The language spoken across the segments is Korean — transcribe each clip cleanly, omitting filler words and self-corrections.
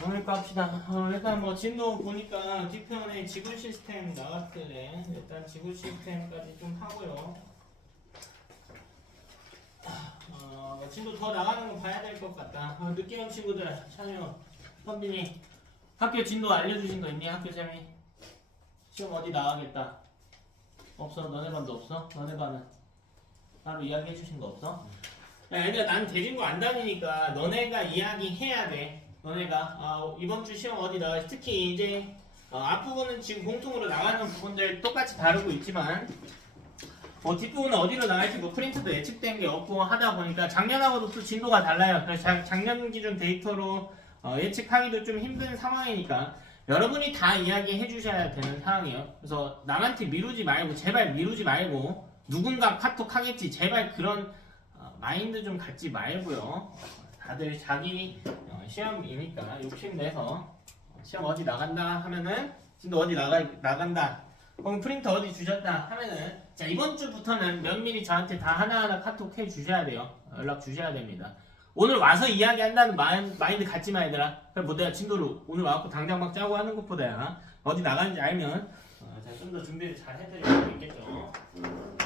그러니까 합시다. 일단 뭐 진도 보니까 뒤편에 지구 시스템 나왔길래 일단 지구 시스템까지 좀 하고요. 진도 더 나가는 거 봐야 될 것 같다. 늦게 온 친구들, 찬유, 현빈이 학교 진도 알려주신 거 있니? 학교 쌤이 시험 어디 나가겠다. 없어? 너네 반도 없어? 너네 반은 따로 이야기 해주신 거 없어? 야, 얘들아, 난 대진고 안 다니니까 너네가 이야기해야 돼. 너네가 이번 주 시험 어디 나가? 특히 이제 앞부분은 지금 공통으로 나가는 부분들 똑같이 다루고 있지만 뒷부분은 어디로 나갈지 뭐 프린트도 예측된 게 없고 하다 보니까 작년하고도 또 진도가 달라요. 그래서 작년 기준 데이터로 예측하기도 좀 힘든 상황이니까 여러분이 다 이야기해 주셔야 되는 상황이에요. 그래서 남한테 미루지 말고 제발 미루지 말고 누군가 카톡 하겠지 제발 그런 마인드 좀 갖지 말고요. 다들 자기 시험이니까 욕심내서 시험 어디 나간다 하면은 진도 어디 나간다 그럼 프린터 어디 주셨다 하면은 자 이번 주부터는 면밀히 저한테 다 하나하나 카톡 해 주셔야 돼요. 연락 주셔야 됩니다. 오늘 와서 이야기한다는 마인드 갖지 마 얘들아. 그럼 뭐 내가 진도를 오늘 와갖고 당장 막 짜고 하는 것보다 어디 나가는지 알면 좀 더 준비를 잘 해드릴 수 있겠죠.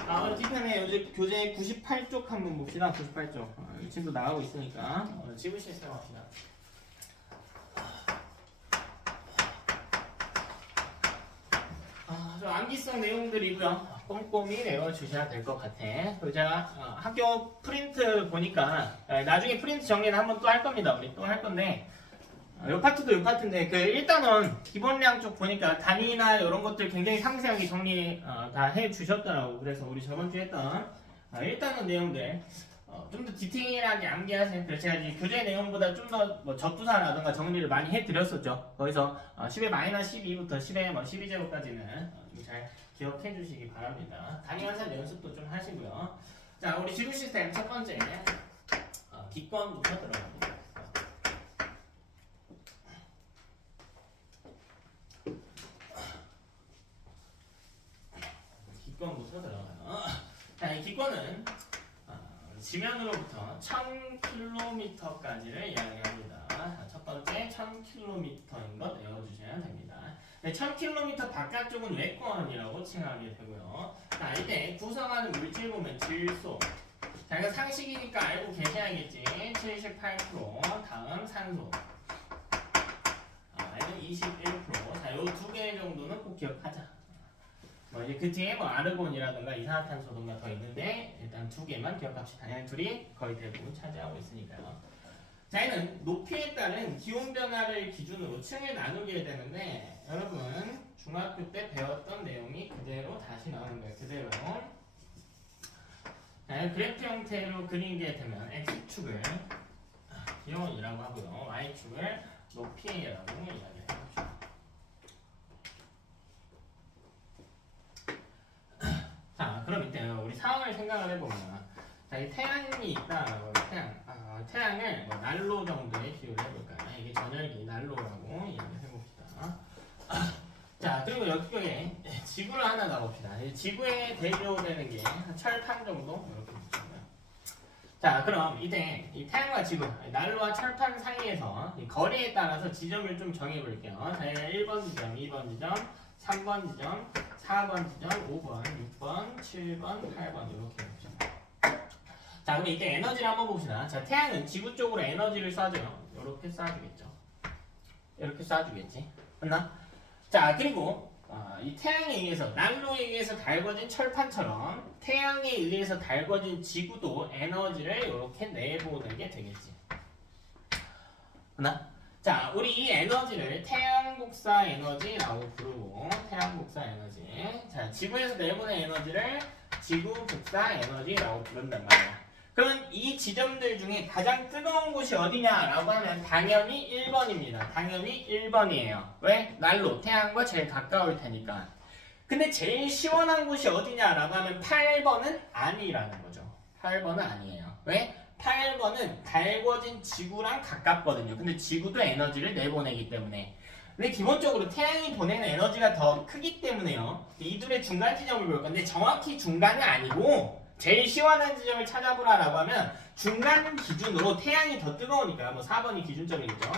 오늘 뒤편에 요즘 교재 98쪽 한번 봅시다. 98쪽 이 친구 나가고 있으니까 지구 시스템 합시다. 좀 암기성 내용들이고요. 꼼꼼히 외워주셔야 될 것 같아. 그리고 제가 학교 프린트 보니까 나중에 프린트 정리는 한번 또 할 겁니다. 우리 또 할 건데 요 파트도 요 파트인데 일단은 기본량 쪽 보니까 단위나 이런 것들 굉장히 상세하게 정리 다 해주셨더라고. 그래서 우리 저번 주에 했던 일단은 내용들 좀 더 디테일하게 암기하세요. 그래서 제가 이제 교재 내용보다 좀 더 뭐 접두사라든가 정리를 많이 해드렸었죠. 거기서 10의 마이너스 12부터 10의 뭐 12제곱까지는 좀 잘 기억해 주시기 바랍니다. 단위 환산 연습도 좀 하시고요. 자, 우리 지구 시스템 첫 번째 기권부터 들어갑니다. 기권부터 들어가요. 자, 이 기권은 지면으로부터 1000km까지를 이야기합니다. 첫 번째 1000km인 것 외워주셔야 됩니다. 1000km 바깥쪽은 외권이라고 칭하게 되고요. 자, 이때 구성하는 물질 보면 질소. 자, 이거 상식이니까 알고 계셔야겠지. 78%. 다음 산소. 얘는 21%. 자, 요 두 개 정도는 꼭 기억하자. 뭐 이제 그 뒤에 뭐 아르곤이라든가 이산화탄소든가 더 있는데 일단 두 개만 기억합시다. 얘는 둘이 거의 대부분 차지하고 있으니까요. 자, 얘는 높이에 따른 기온 변화를 기준으로 층을 나누게 되는데 여러분 중학교 때 배웠던 내용이 그대로 다시 나오는 거예요. 그대로. 자, 그래프 형태로 그리게 되면 x축을 기온이라고 하고요. y축을 높이라고 이야기해요. 자, 그럼 이때 우리 상황을 생각을 해보면 자, 이 태양이 있다. 태양을 뭐 난로 정도의 비유를 해볼까요? 이게 저녁이 난로라고 이야기를 해봅시다. 자, 그리고 여기에 지구를 하나 놔봅시다. 지구에 대조되는 게 철판 정도 이렇게 붙여요. 자, 그럼 이때 이 태양과 지구, 난로와 철판 사이에서 이 거리에 따라서 지점을 좀 정해볼게요. 자, 1번 지점, 2번 지점, 3번 지점, 4번 지점, 5번, 6번, 7번, 8번 이렇게 해봅시다. 자, 그럼 이때 에너지를 한번 봅시다. 자, 태양은 지구 쪽으로 에너지를 쏴줘요. 이렇게 쏴주겠죠. 이렇게 쏴주겠지. 맞나? 자, 그리고 이 태양에 의해서 난로에 의해서 달궈진 철판처럼 태양에 의해서 달궈진 지구도 에너지를 이렇게 내보내게 되겠지. 맞나? 자, 우리 이 에너지를 태양복사 에너지라고 부르고 태양복사 에너지. 자, 지구에서 내보낸 에너지를 지구복사 에너지라고 부른단 말이야. 그러면 이 지점들 중에 가장 뜨거운 곳이 어디냐라고 하면 당연히 1번입니다. 당연히 1번이에요. 왜? 난로, 태양과 제일 가까울 테니까. 근데 제일 시원한 곳이 어디냐라고 하면 8번은 아니라는 거죠. 8번은 아니에요. 왜? 8번은 달궈진 지구랑 가깝거든요. 근데 지구도 에너지를 내보내기 때문에. 근데 기본적으로 태양이 보내는 에너지가 더 크기 때문에요. 이 둘의 중간 지점을 볼 건데 정확히 중간은 아니고 제일 시원한 지점을 찾아보라라고 하면 중간 기준으로 태양이 더 뜨거우니까 뭐 4번이 기준점이겠죠.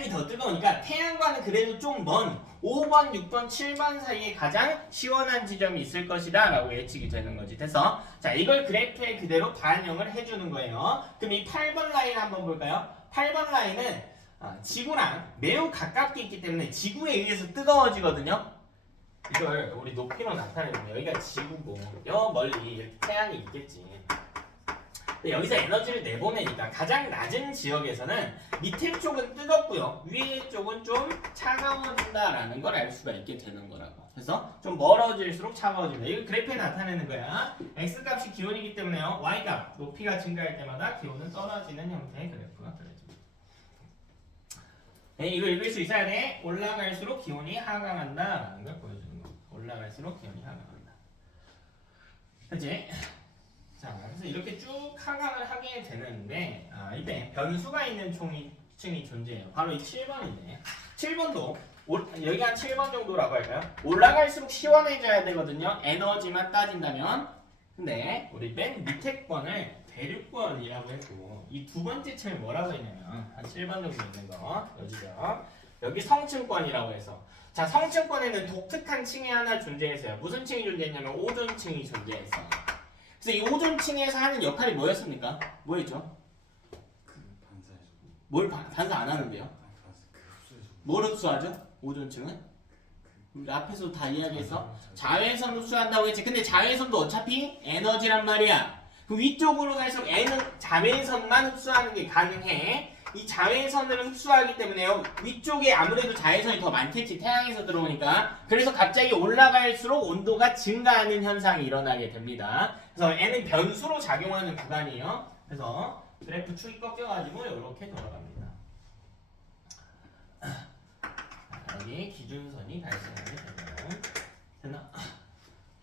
태양이 더 뜨거우니까 태양과는 그래도 좀 먼 5번, 6번, 7번 사이에 가장 시원한 지점이 있을 것이다 라고 예측이 되는 거지. 됐어? 자, 이걸 그래프에 그대로 반영을 해주는 거예요. 그럼 이 8번 라인 한번 볼까요? 8번 라인은 지구랑 매우 가깝게 있기 때문에 지구에 의해서 뜨거워지거든요. 이걸 우리 높이로 나타내면 여기가 지구고 여 멀리 이렇게 태양이 있겠지. 근데 여기서 에너지를 내보내니까 가장 낮은 지역에서는 밑에 쪽은 뜨겁고요 위에 쪽은 좀 차가워진다라는 걸 알 수가 있게 되는 거라고. 그래서 좀 멀어질수록 차가워진다. 이거 그래프에 나타내는 거야. x값이 기온이기 때문에요 y값 높이가 증가할 때마다 기온은 떨어지는 형태의 그래프가 그려집니다. 네, 이거 읽을 수 있어야 돼. 올라갈수록 기온이 하강한다라는 걸 보여주는 거. 올라갈수록 기온이 하강한다. 그치? 자, 그래서 이렇게 쭉 하강을 하게 되는데 이때 변수가 있는 층이 존재해요. 바로 이 7번인데 7번도 여기가 7번 정도라고 할까요? 올라갈수록 시원해져야 되거든요. 에너지만 따진다면. 근데 우리 맨 밑에 권을 대륙권이라고 했고 이 두 번째 층을 뭐라고 했냐면 한 7번 정도 있는 거 여기죠. 여기 성층권이라고 해서 자, 성층권에는 독특한 층이 하나 존재했어요. 무슨 층이 존재했냐면 오존층이 존재했어요. 그래서 이 오존층에서 하는 역할이 뭐였습니까? 뭐였죠? 뭘 반사 안 하는데요? 뭘 흡수하죠? 오존층은? 우리 앞에서 다 이야기해서 자외선 흡수한다고 했지. 근데 자외선도 어차피 에너지란 말이야. 그 위쪽으로 갈수록 자외선만 흡수하는 게 가능해. 이 자외선을 흡수하기 때문에요. 위쪽에 아무래도 자외선이 더 많겠지. 태양에서 들어오니까. 그래서 갑자기 올라갈수록 온도가 증가하는 현상이 일어나게 됩니다. 그래서 N은 변수로 작용하는 구간이에요. 그래서 그래프 축이 꺾여가지고 이렇게 돌아갑니다. 여기 기준선이 발생하게 되고요. 됐나?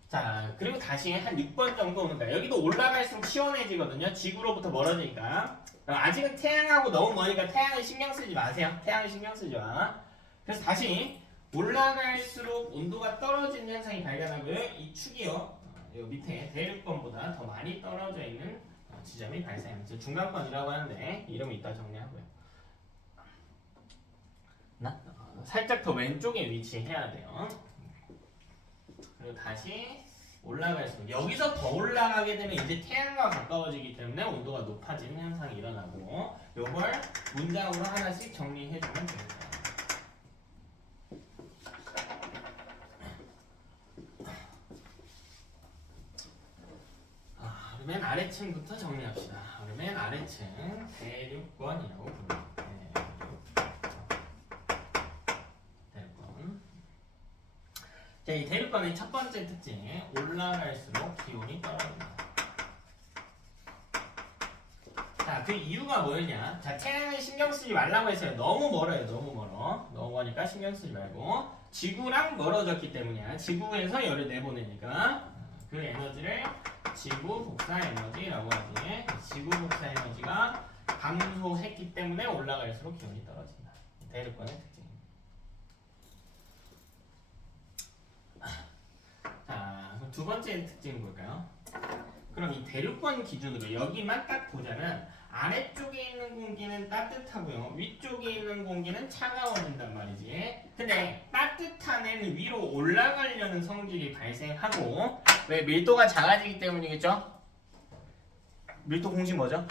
자, 그리고 다시 한 6번 정도 오는 거야. 여기도 올라갈수록 시원해지거든요. 지구로부터 멀어지니까. 아직은 태양하고 너무 머니까 태양을 신경 쓰지 마세요. 태양을 신경 쓰지 마. 그래서 다시 올라갈수록 온도가 떨어지는 현상이 발견하고요. 이 축이요. 요 밑에 대륙권보다 더 많이 떨어져 있는 지점이 발생합니다. 중간권이라고 하는데 이름은 이따 정리하고요. 살짝 더 왼쪽에 위치해야 돼요. 그리고 다시 올라갈수록 여기서 더 올라가게 되면 이제 태양과 가까워지기 때문에 온도가 높아지는 현상이 일어나고 요걸 문장으로 하나씩 정리해주면 됩니다. 맨 아래층부터 정리합시다. 맨 아래층 대륙권이라고 부릅니다. 자, 이 대륙권의 첫 번째 특징이 올라갈수록 기온이 떨어진다. 자, 그 이유가 뭐였냐? 자, 태양을 신경 쓰지 말라고 했어요. 너무 멀어요. 너무 멀어. 너무 머니까 신경 쓰지 말고 지구랑 멀어졌기 때문이야. 지구에서 열을 내보내니까 그 에너지를 지구 복사 에너지라고 하지. 지구 복사 에너지가 감소했기 때문에 올라갈수록 기온이 떨어진다. 대륙권의 특징. 자, 두 번째 특징은 뭘까요? 그럼 이 대륙권 기준으로 여기만 딱 보자면 아래쪽에 있는 공기는 따뜻하고요. 위쪽에 있는 공기는 차가워진단 말이지. 근데 따뜻한 애는 위로 올라가려는 성질이 발생하고 왜? 밀도가 작아지기 때문이겠죠? 밀도 공식 뭐죠?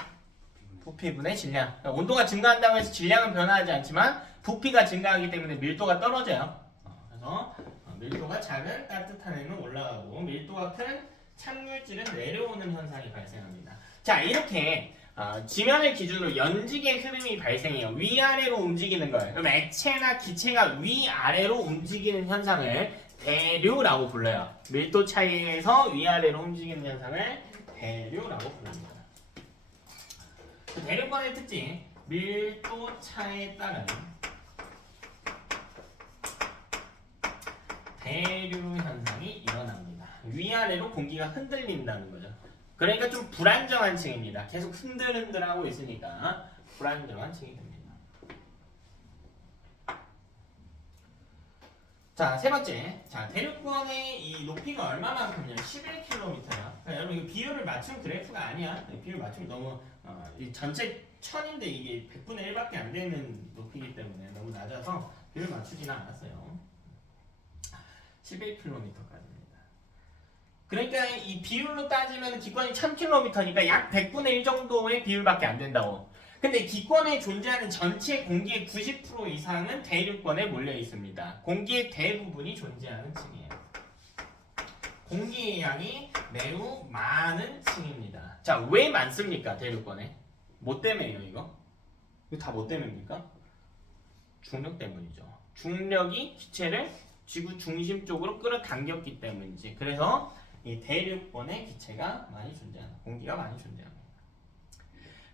부피분의 질량. 그러니까 온도가 증가한다고 해서 질량은 변화하지 않지만 부피가 증가하기 때문에 밀도가 떨어져요. 그래서 밀도가 작은 따뜻한 애는 올라가고 밀도가 큰 찬물질은 내려오는 현상이 발생합니다. 자, 이렇게 지면을 기준으로 연직의 흐름이 발생해요. 위아래로 움직이는 거예요. 그럼 액체나 기체가 위아래로 움직이는 현상을 대류라고 불러요. 밀도 차이에서 위아래로 움직이는 현상을 대류라고 부릅니다. 대류권의 특징, 밀도 차에 따른 대류 현상이 일어납니다. 위아래로 공기가 흔들린다는 거죠. 그러니까 좀 불안정한 층입니다. 계속 흔들흔들하고 있으니까 불안정한 층이 됩니다. 자, 세 번째. 자, 대륙권의 이 높이가 얼마만큼이냐? 11km야. 그러니까 여러분 이거 비율을 맞춘 그래프가 아니야. 비율 맞추면 너무 이 전체 1000인데 이게 100분의 1밖에 안 되는 높이기 때문에 너무 맞아서 비율 맞추지는 않았어요. 11km까지입니다. 그러니까 이 비율로 따지면 기권이 1000km니까 약 100분의 1 정도의 비율밖에 안 된다고. 근데 기권에 존재하는 전체 공기의 90% 이상은 대륙권에 몰려 있습니다. 공기의 대부분이 존재하는 층이에요. 공기의 양이 매우 많은 층입니다. 자, 왜 많습니까? 대륙권에? 뭐 때문에요, 이거? 이거 다 뭐 때문입니까? 중력 때문이죠. 중력이 기체를 지구 중심 쪽으로 끌어당겼기 때문이지. 그래서 이 대륙권에 기체가 많이 존재한다. 공기가 많이 존재합니다.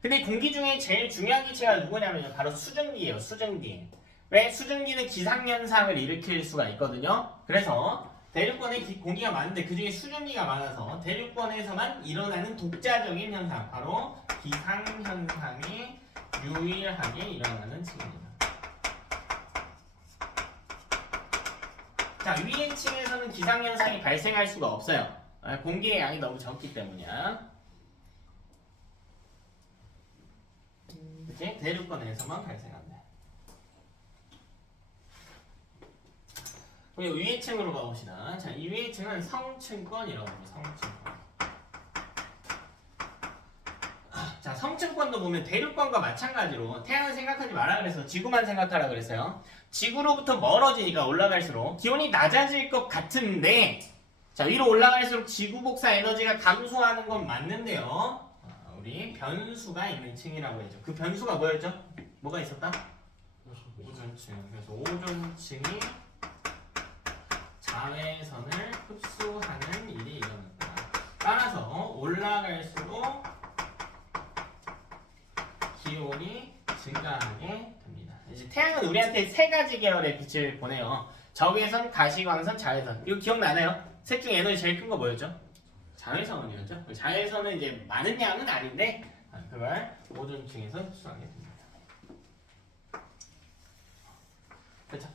근데 공기 중에 제일 중요한 기체가 누구냐면요. 바로 수증기예요. 수증기. 왜? 수증기는 기상현상을 일으킬 수가 있거든요. 그래서 대륙권에 공기가 많은데 그 중에 수증기가 많아서 대륙권에서만 일어나는 독자적인 현상, 바로 기상현상이 유일하게 일어나는 층입니다. 자, 위의 층에서는 기상현상이 발생할 수가 없어요. 공기의 양이 너무 적기 때문이야. 그치? 대륙권에서만 발생한대. 우리 위의 층으로 가봅시다. 자, 이 위의 층은 성층권이라고 합니다. 성층권. 자, 성층권도 보면 대륙권과 마찬가지로 태양을 생각하지 마라 그래서 지구만 생각하라 그랬어요. 지구로부터 멀어지니까 올라갈수록 기온이 낮아질 것 같은데, 자, 위로 올라갈수록 지구 복사 에너지가 감소하는 건 맞는데요. 우리 변수가 있는 층이라고 했죠. 그 변수가 뭐였죠? 뭐가 있었다? 오존층. 그래서 오존층이 자외선을 흡수하는 일이 일어났다. 따라서 올라갈수록 기온이 증가하게 됩니다. 이제 태양은 우리한테 세 가지 계열의 빛을 보내요. 적외선, 가시광선, 자외선. 이거 기억나나요? 셋 중에 에너지 제일 큰 거 뭐였죠? 자외선이었죠. 자외선은 이제 많은 양은 아닌데 그걸 오존층에서 흡수하게 됩니다. 그렇죠?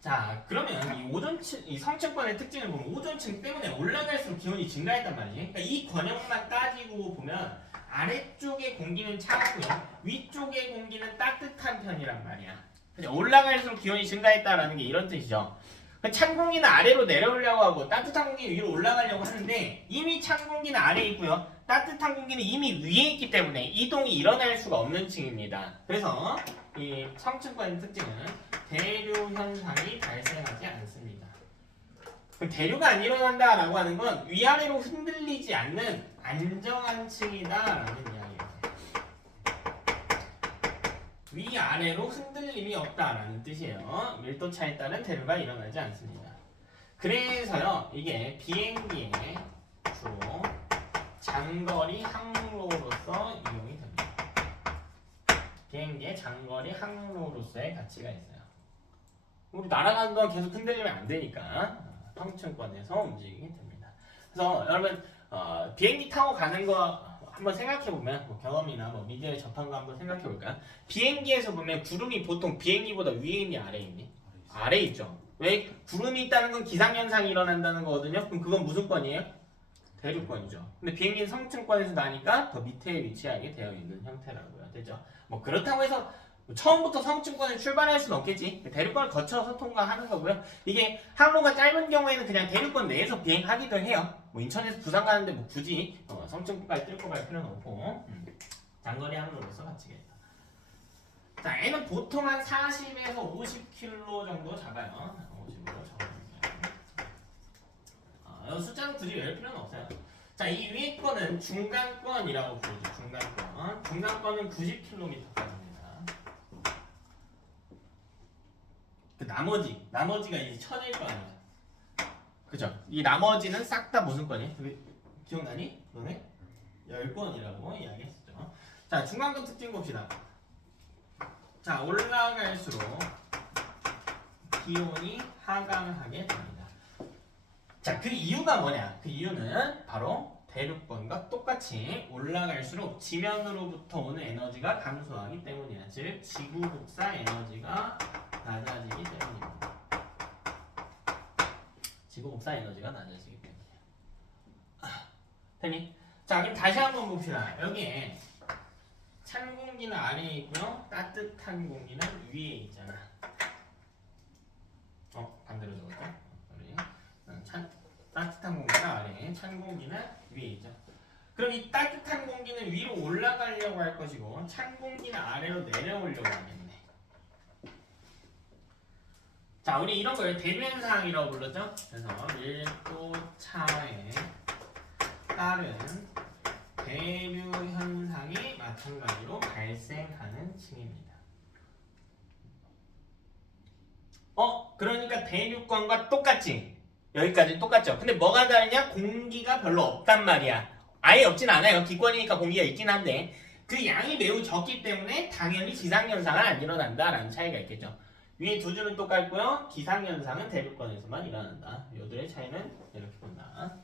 자, 그러면 이 오존층, 이 성층권의 특징을 보면 오존층 때문에 올라갈수록 기온이 증가했단 말이지. 그러니까 이 권역만 따지고 보면 아래쪽의 공기는 차고요, 위쪽의 공기는 따뜻한 편이란 말이야. 올라갈수록 기온이 증가했다라는 게 이런 뜻이죠. 찬 공기는 아래로 내려오려고 하고 따뜻한 공기는 위로 올라가려고 하는데 이미 찬 공기는 아래에 있고요, 따뜻한 공기는 이미 위에 있기 때문에 이동이 일어날 수가 없는 층입니다. 그래서 이 성층권의 특징은 대류 현상이 발생하지 않습니다. 대류가 안 일어난다라고 하는 건 위아래로 흔들리지 않는 안정한 층이다라는 이야기예요. 위아래로 흔들림이 없다라는 뜻이에요. 밀도 차에 따른 대류가 일어나지 않습니다. 그래서요, 이게 비행기에 주로 장거리 항로로서 이용이 됩니다. 비행기의 장거리 항로로서의 가치가 있어요. 우리 날아가는 동안 계속 흔들리면 안 되니까 성층권에서 움직이게 됩니다. 그래서 여러분 비행기 타고 가는 거 한번 생각해보면, 뭐 경험이나 뭐 미디어에 접한 거 한번 생각해볼까요? 비행기에서 보면 구름이 보통 비행기보다 위에 있니 아래에 있니? 아래에 있죠. 왜? 구름이 있다는 건 기상현상이 일어난다는 거거든요. 그럼 그건 무슨 권이에요? 대륙권이죠. 근데 비행기는 성층권에서 나니까 더 밑에 위치하게 되어 있는 형태라고요. 되죠? 뭐 그렇다고 해서 처음부터 성층권에 출발할 수는 없겠지. 대륙권을 거쳐서 통과하는 거고요. 이게 항로가 짧은 경우에는 그냥 대륙권 내에서 비행하기도 해요. 뭐 인천에서 부산 가는데 뭐 굳이 성층권까지 뚫고 갈 필요는 없고, 장거리 항로로서 가치겠다. 자, 얘는 보통 한 40에서 50km 정도 잡아요. 50으로 적어볼게요. 숫자는 굳이 외울 필요는 없어요. 자, 이 위에 거는 중간권이라고 부르죠. 중간권. 중간권은 90km까지입니다. 그 나머지가 이제 1000일 거 아니야. 그죠? 이 나머지는 싹 다 무슨 권이에요? 기억나니? 너네? 10권이라고 이야기했었죠. 자, 중간권 특징 봅시다. 자, 올라갈수록 기온이 하강하게 됩니다. 자, 그 이유가 뭐냐? 그 이유는 바로 대륙권과 똑같이 올라갈수록 지면으로부터 오는 에너지가 감소하기 때문이야. 즉, 지구 복사 에너지가 낮아지기 때문입니다. 지구 복사 에너지가 낮아지기 때문이야. 됐니? 자, 그럼 다시 한번 봅시다. 여기에 찬 공기는 아래에 있고요, 따뜻한 공기는 위에 있잖아. 위에 있죠. 그럼 이 따뜻한 공기는 위로 올라가려고 할 것이고 찬 공기는 아래로 내려오려고 하겠네. 자, 우리 이런 걸 대류현상이라고 불렀죠? 그래서 밀도 차에 따른 대류현상이 마찬가지로 발생하는 층입니다. 그러니까 대류권과 똑같지? 여기까지 똑같죠? 근데 뭐가 다르냐? 공기가 별로 없단 말이야. 아예 없진 않아요. 기권이니까 공기가 있긴 한데 그 양이 매우 적기 때문에 당연히 기상현상은 안 일어난다라는 차이가 있겠죠. 위에 두 줄은 똑같고요. 기상현상은 대류권에서만 일어난다. 요들의 차이는 이렇게 본다.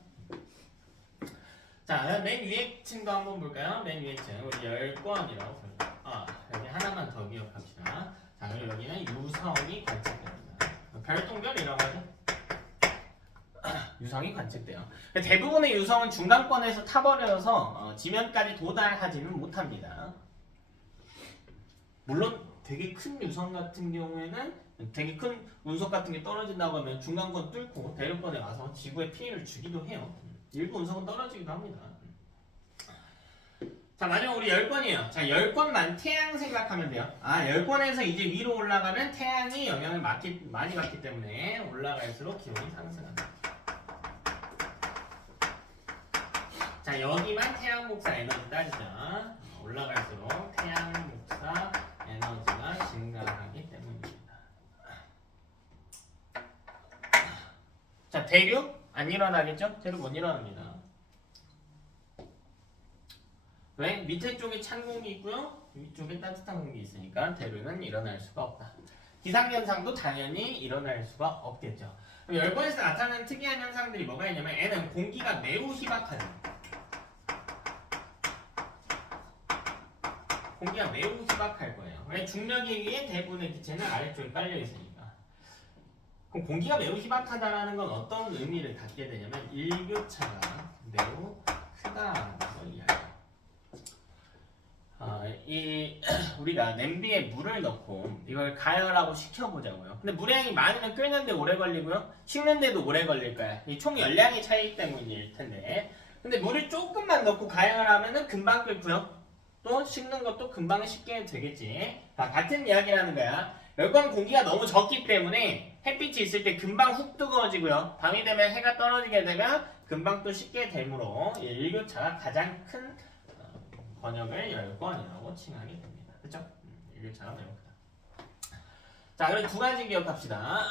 자, 맨 위에 층도 한번 볼까요? 맨 위에 층 우리 열권이라고 볼까요? 여기 하나만 더 기억합시다. 자, 그리고 여기는 유성이 관측됩니다. 별똥별이라고 하죠. 유성이 관측돼요. 대부분의 유성은 중간권에서 타버려서 지면까지 도달하지는 못합니다. 물론 되게 큰 유성 같은 경우에는 되게 큰 운석 같은 게 떨어진다고 하면 중간권 뚫고 대류권에 와서 지구에 피해를 주기도 해요. 일부 운석은 떨어지기도 합니다. 자, 마지막 우리 열권이에요. 자, 열권만 태양 생각하면 돼요. 열권에서 이제 위로 올라가면 태양이 영향을 많이 받기 때문에 올라갈수록 기온이 상승한다. 자, 여기만 태양 복사 에너지 따지자. 올라갈수록 태양 복사 에너지가 증가하기 때문입니다. 자, 대류? 안 일어나겠죠? 대류 못 일어납니다. 왜? 밑에 쪽에 찬 공기 있고요. 위쪽에 따뜻한 공기 있으니까 대류는 일어날 수가 없다. 기상현상도 당연히 일어날 수가 없겠죠. 그럼 열권에서 나타나는 특이한 현상들이 뭐가 있냐면 N은 공기가 매우 희박하다. 공기가 매우 희박할 거예요. 왜? 중력에 의해 대부분의 기체는 아래쪽에 깔려 있으니까. 그럼 공기가 매우 희박하다라는 건 어떤 의미를 갖게 되냐면 일교차가 매우 크다라는 걸 이야기해요. 우리가 냄비에 물을 넣고 이걸 가열하고 식혀보자고요. 근데 물의 양이 많으면 끓는데 오래 걸리고요. 식는데도 오래 걸릴 거야. 이 총 열량의 차이 때문일 텐데. 근데 물을 조금만 넣고 가열하면은 금방 끓고요. 또 식는 것도 금방 쉽게 되겠지. 같은 이야기라는 거야. 열권 공기가 너무 적기 때문에 햇빛이 있을 때 금방 훅 뜨거워지고요. 밤이 되면 해가 떨어지게 되면 금방 또 식게 되므로 일교차가 가장 큰 번역을 열권이라고 칭하게 됩니다. 그렇죠? 일교차가 매우 크다. 자, 그럼 두 가지 기억합시다.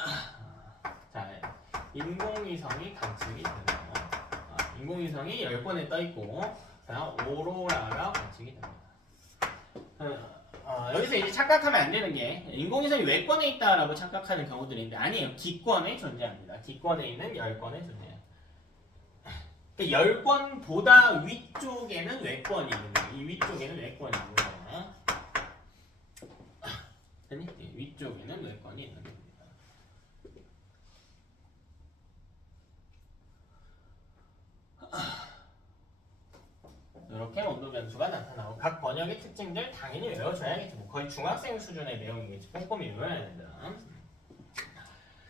자, 인공위성이 관측이 되네요. 인공위성이 열권에 떠 있고, 오로라가 관측이 됩니다. 여기서 이제 착각하면 안 되는 게 인공위성이 외권에 있다라고 착각하는 경우들이 있는데 아니에요. 기권에 존재합니다. 기권에 있는 열권에 존재해요. 열권보다 위쪽에는 외권이 있는 거예요. 이 위쪽에는 외권이 있는 거야. 됐니? 위쪽에는 외권이 있는 겁니다. 이렇게 온도 변수가 나타나고 각 번역의 특징들 당연히 외워줘야겠죠. 거의 중학생 수준의 내용이겠지. 꼼꼼히 외워야 된다.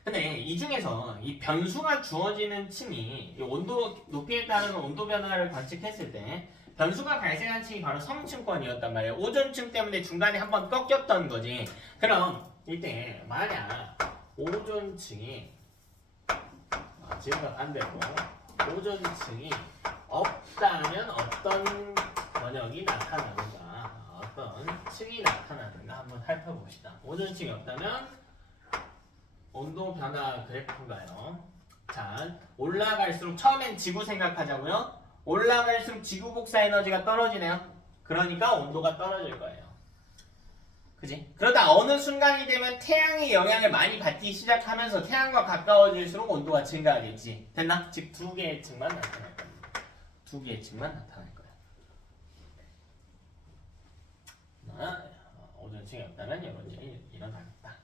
근데 이 중에서 이 변수가 주어지는 층이 이 온도 높이에 따른 온도 변화를 관측했을 때 변수가 발생한 층이 바로 성층권이었단 말이에요. 오존층 때문에 중간에 한번 꺾였던 거지. 그럼 이때 만약 오존층이 지금과 반대로 오존층이 없다면 어떤 번역이 나타나는가, 어떤 층이 나타나는가 한번 살펴봅시다. 오존층이 없다면 온도 변화 그래프인가요? 자, 올라갈수록 처음엔 지구 생각하자고요. 올라갈수록 지구 복사 에너지가 떨어지네요. 그러니까 온도가 떨어질 거예요. 그지? 그러다 어느 순간이 되면 태양의 영향을 많이 받기 시작하면서 태양과 가까워질수록 온도가 증가하겠지. 됐나? 즉 두 개의 층만 나타날 겁니다. 두 개의 층만 나타날 거야. 오존층이 없다면 이런 일이 일어나겠다.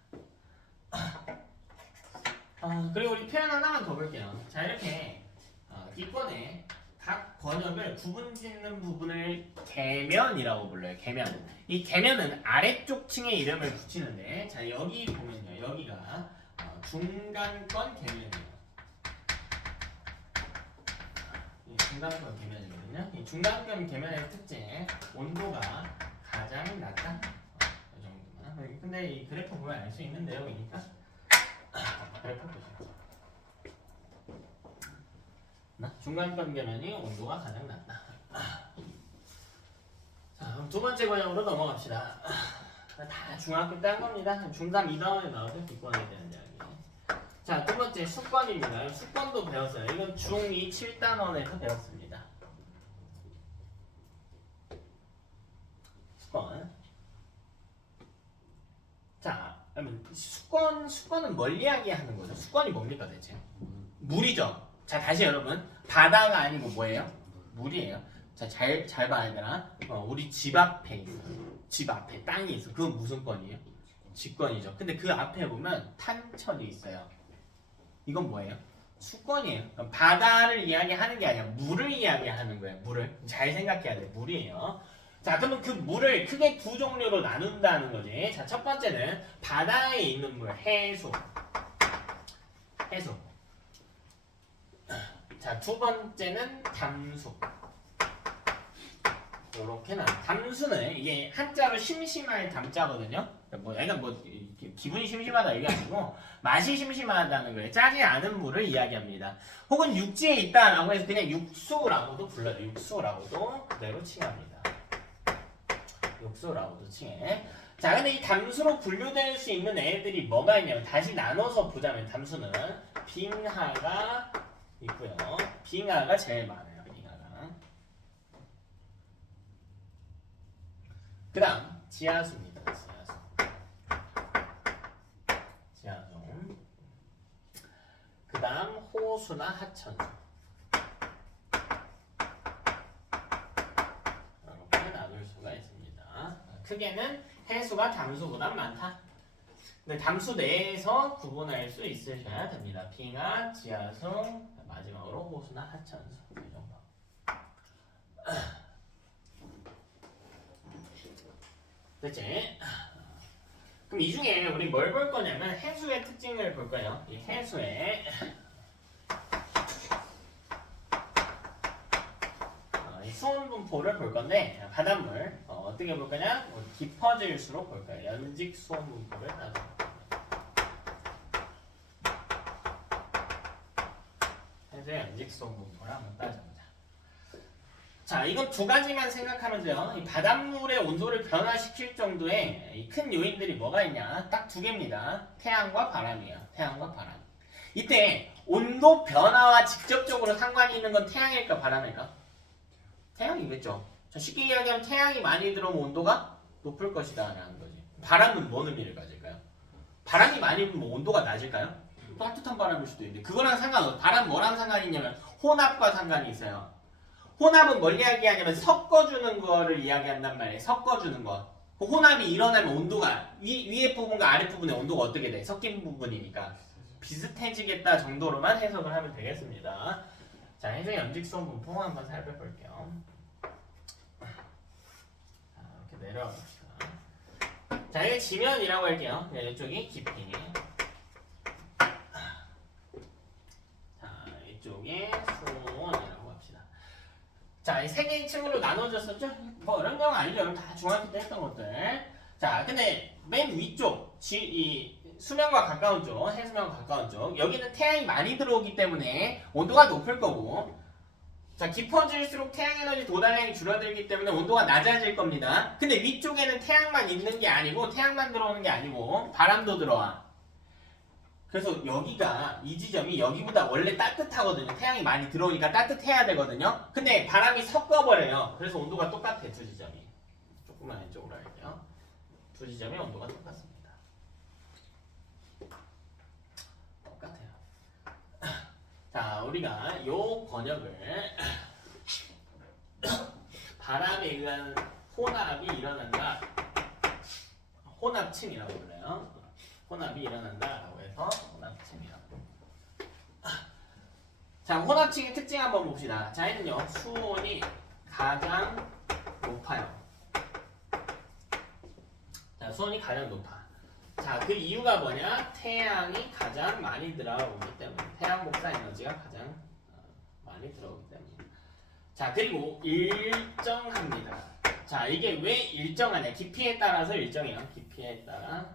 그리고 우리 표현 하나만 더 볼게요. 자, 이렇게 기권의 각 번역을 구분짓는 부분을 계면이라고 불러요. 계면. 이 계면은 아래쪽 층의 이름을 붙이는데, 자, 여기 보면요. 여기가 중간권 계면이에요. 이 중간점 계면이거든요. 이 중간점 계면의 특징, 온도가 가장 낮다. 이 정도만. 근데 이 그래프 보면 알 수 있는 내용이니까 그래프 보시죠. 중간점 계면이 온도가 가장 낮다. 자, 그럼 두 번째 과정으로 넘어갑시다. 다 중학교 때 한 겁니다. 중3 2단원에 나와서 기권해야 되는 이야기. 자, 두 번째 수권입니다. 수권도 배웠어요. 이건 중2 7단원에서 배웠습니다. 수권. 자, 그러면 수권은 뭘 이야기하는 거죠? 수권이 뭡니까 대체? 물이죠. 자, 다시 여러분, 바다가 아니고 뭐예요? 물이에요. 자, 잘 봐야 되나? 우리 집 앞에 있어요. 집 앞에 땅이 있어. 그건 무슨 권이에요? 직권이죠. 근데 그 앞에 보면 탄천이 있어요. 이건 뭐예요? 수권이에요. 바다를 이야기하는 게 아니라 물을 이야기하는 거예요. 물을. 잘 생각해야 돼. 물이에요. 자, 그러면 그 물을 크게 두 종류로 나눈다는 거지. 자, 첫 번째는 바다에 있는 물, 해수. 해수. 자, 두 번째는 담수. 이렇게 나. 담수는 이게 한자로 심심할 담자거든요. 약간 기분이 심심하다 이게 아니고 맛이 심심하다는 거예요. 짜지 않은 물을 이야기합니다. 혹은 육지에 있다라고 해서 그냥 육수라고도 불러요. 육수라고도 그대로 칭합니다. 육수라고도 칭해. 자, 근데 이 담수로 분류될 수 있는 애들이 뭐가 있냐면 다시 나눠서 보자면 담수는 빙하가 있고요. 빙하가 제일 많아요. 빙하가. 그 다음 지하수입니다. 지하수. 그 다음 호수나 하천수. 이렇게 나눌 수가 있습니다. 크게는 해수가 담수보다 많다. 근데 담수 내에서 구분할 수 있으셔야 됩니다. 빙하, 지하수, 마지막으로 호수나 하천수. 이 정도. 됐지? 그럼 이 중에 우리 뭘 볼 거냐면 해수의 특징을 볼 거예요. 이 해수의 이 수온 분포를 볼 건데 바닷물 어떻게 볼 거냐? 깊어질수록 볼 거예요. 연직 수온 분포를 따져. 해수의 연직 수온 분포를 한번 따져보자. 자, 이건 두 가지만 생각하면 돼요. 이 바닷물의 온도를 변화시킬 정도의 이 큰 요인들이 뭐가 있냐? 딱 두 개입니다. 태양과 바람이에요. 태양과 바람. 이때 온도 변화와 직접적으로 상관이 있는 건 태양일까 바람일까? 태양이겠죠. 자, 쉽게 이야기하면 태양이 많이 들어오면 온도가 높을 것이다 라는 거지. 바람은 뭔 의미를 가질까요? 바람이 많이 불면 온도가 낮을까요? 따뜻한 바람일 수도 있는데 그거랑 상관없어요. 바람 뭐랑 상관이 있냐면 혼합과 상관이 있어요. 혼합은 뭘 이야기하냐면 섞어주는 거를 이야기한단 말이에요. 섞어주는 거. 혼합이 일어나면 온도가 위에 부분과 아래 부분의 온도가 어떻게 돼? 섞인 부분이니까 비슷해지겠다 정도로만 해석을 하면 되겠습니다. 자, 해수의 연직성 분포 한번 살펴볼게요. 자, 이렇게 내려갑시다. 자, 이게 지면이라고 할게요. 이쪽이 깊이. 자, 이쪽에 수온이라고. 자, 이 세 개의 층으로 나눠졌었죠? 뭐 어려운 건 아니죠. 다 중학교 때 했던 것들. 자, 근데 맨 위쪽, 이 수면과 가까운 쪽, 해수면과 가까운 쪽, 여기는 태양이 많이 들어오기 때문에 온도가 높을 거고, 자, 깊어질수록 태양 에너지 도달량이 줄어들기 때문에 온도가 낮아질 겁니다. 근데 위쪽에는 태양만 있는 게 아니고, 태양만 들어오는 게 아니고, 바람도 들어와. 그래서 여기가 이 지점이 여기보다 원래 따뜻하거든요. 태양이 많이 들어오니까 따뜻해야 되거든요. 근데 바람이 섞어버려요. 그래서 온도가 똑같아요. 두 지점이. 조금만 이쪽으로 할게요. 두 지점의 온도가 똑같습니다. 똑같아요. 자, 우리가 요 번역을 바람에 의한 혼합이 일어난다. 혼합층이라고 불러요. 혼합이 일어난다라고 해서 혼합층이라고. 자, 혼합층의 특징 한번 봅시다. 자, 얘는요 수온이 가장 높아요. 자, 수온이 가장 높아. 자, 그 이유가 뭐냐? 태양이 가장 많이 들어오기 때문에. 태양 복사 에너지가 가장 많이 들어오기 때문에. 자, 그리고 일정합니다. 자, 이게 왜 일정하냐? 깊이에 따라서 일정해요. 깊이에 따라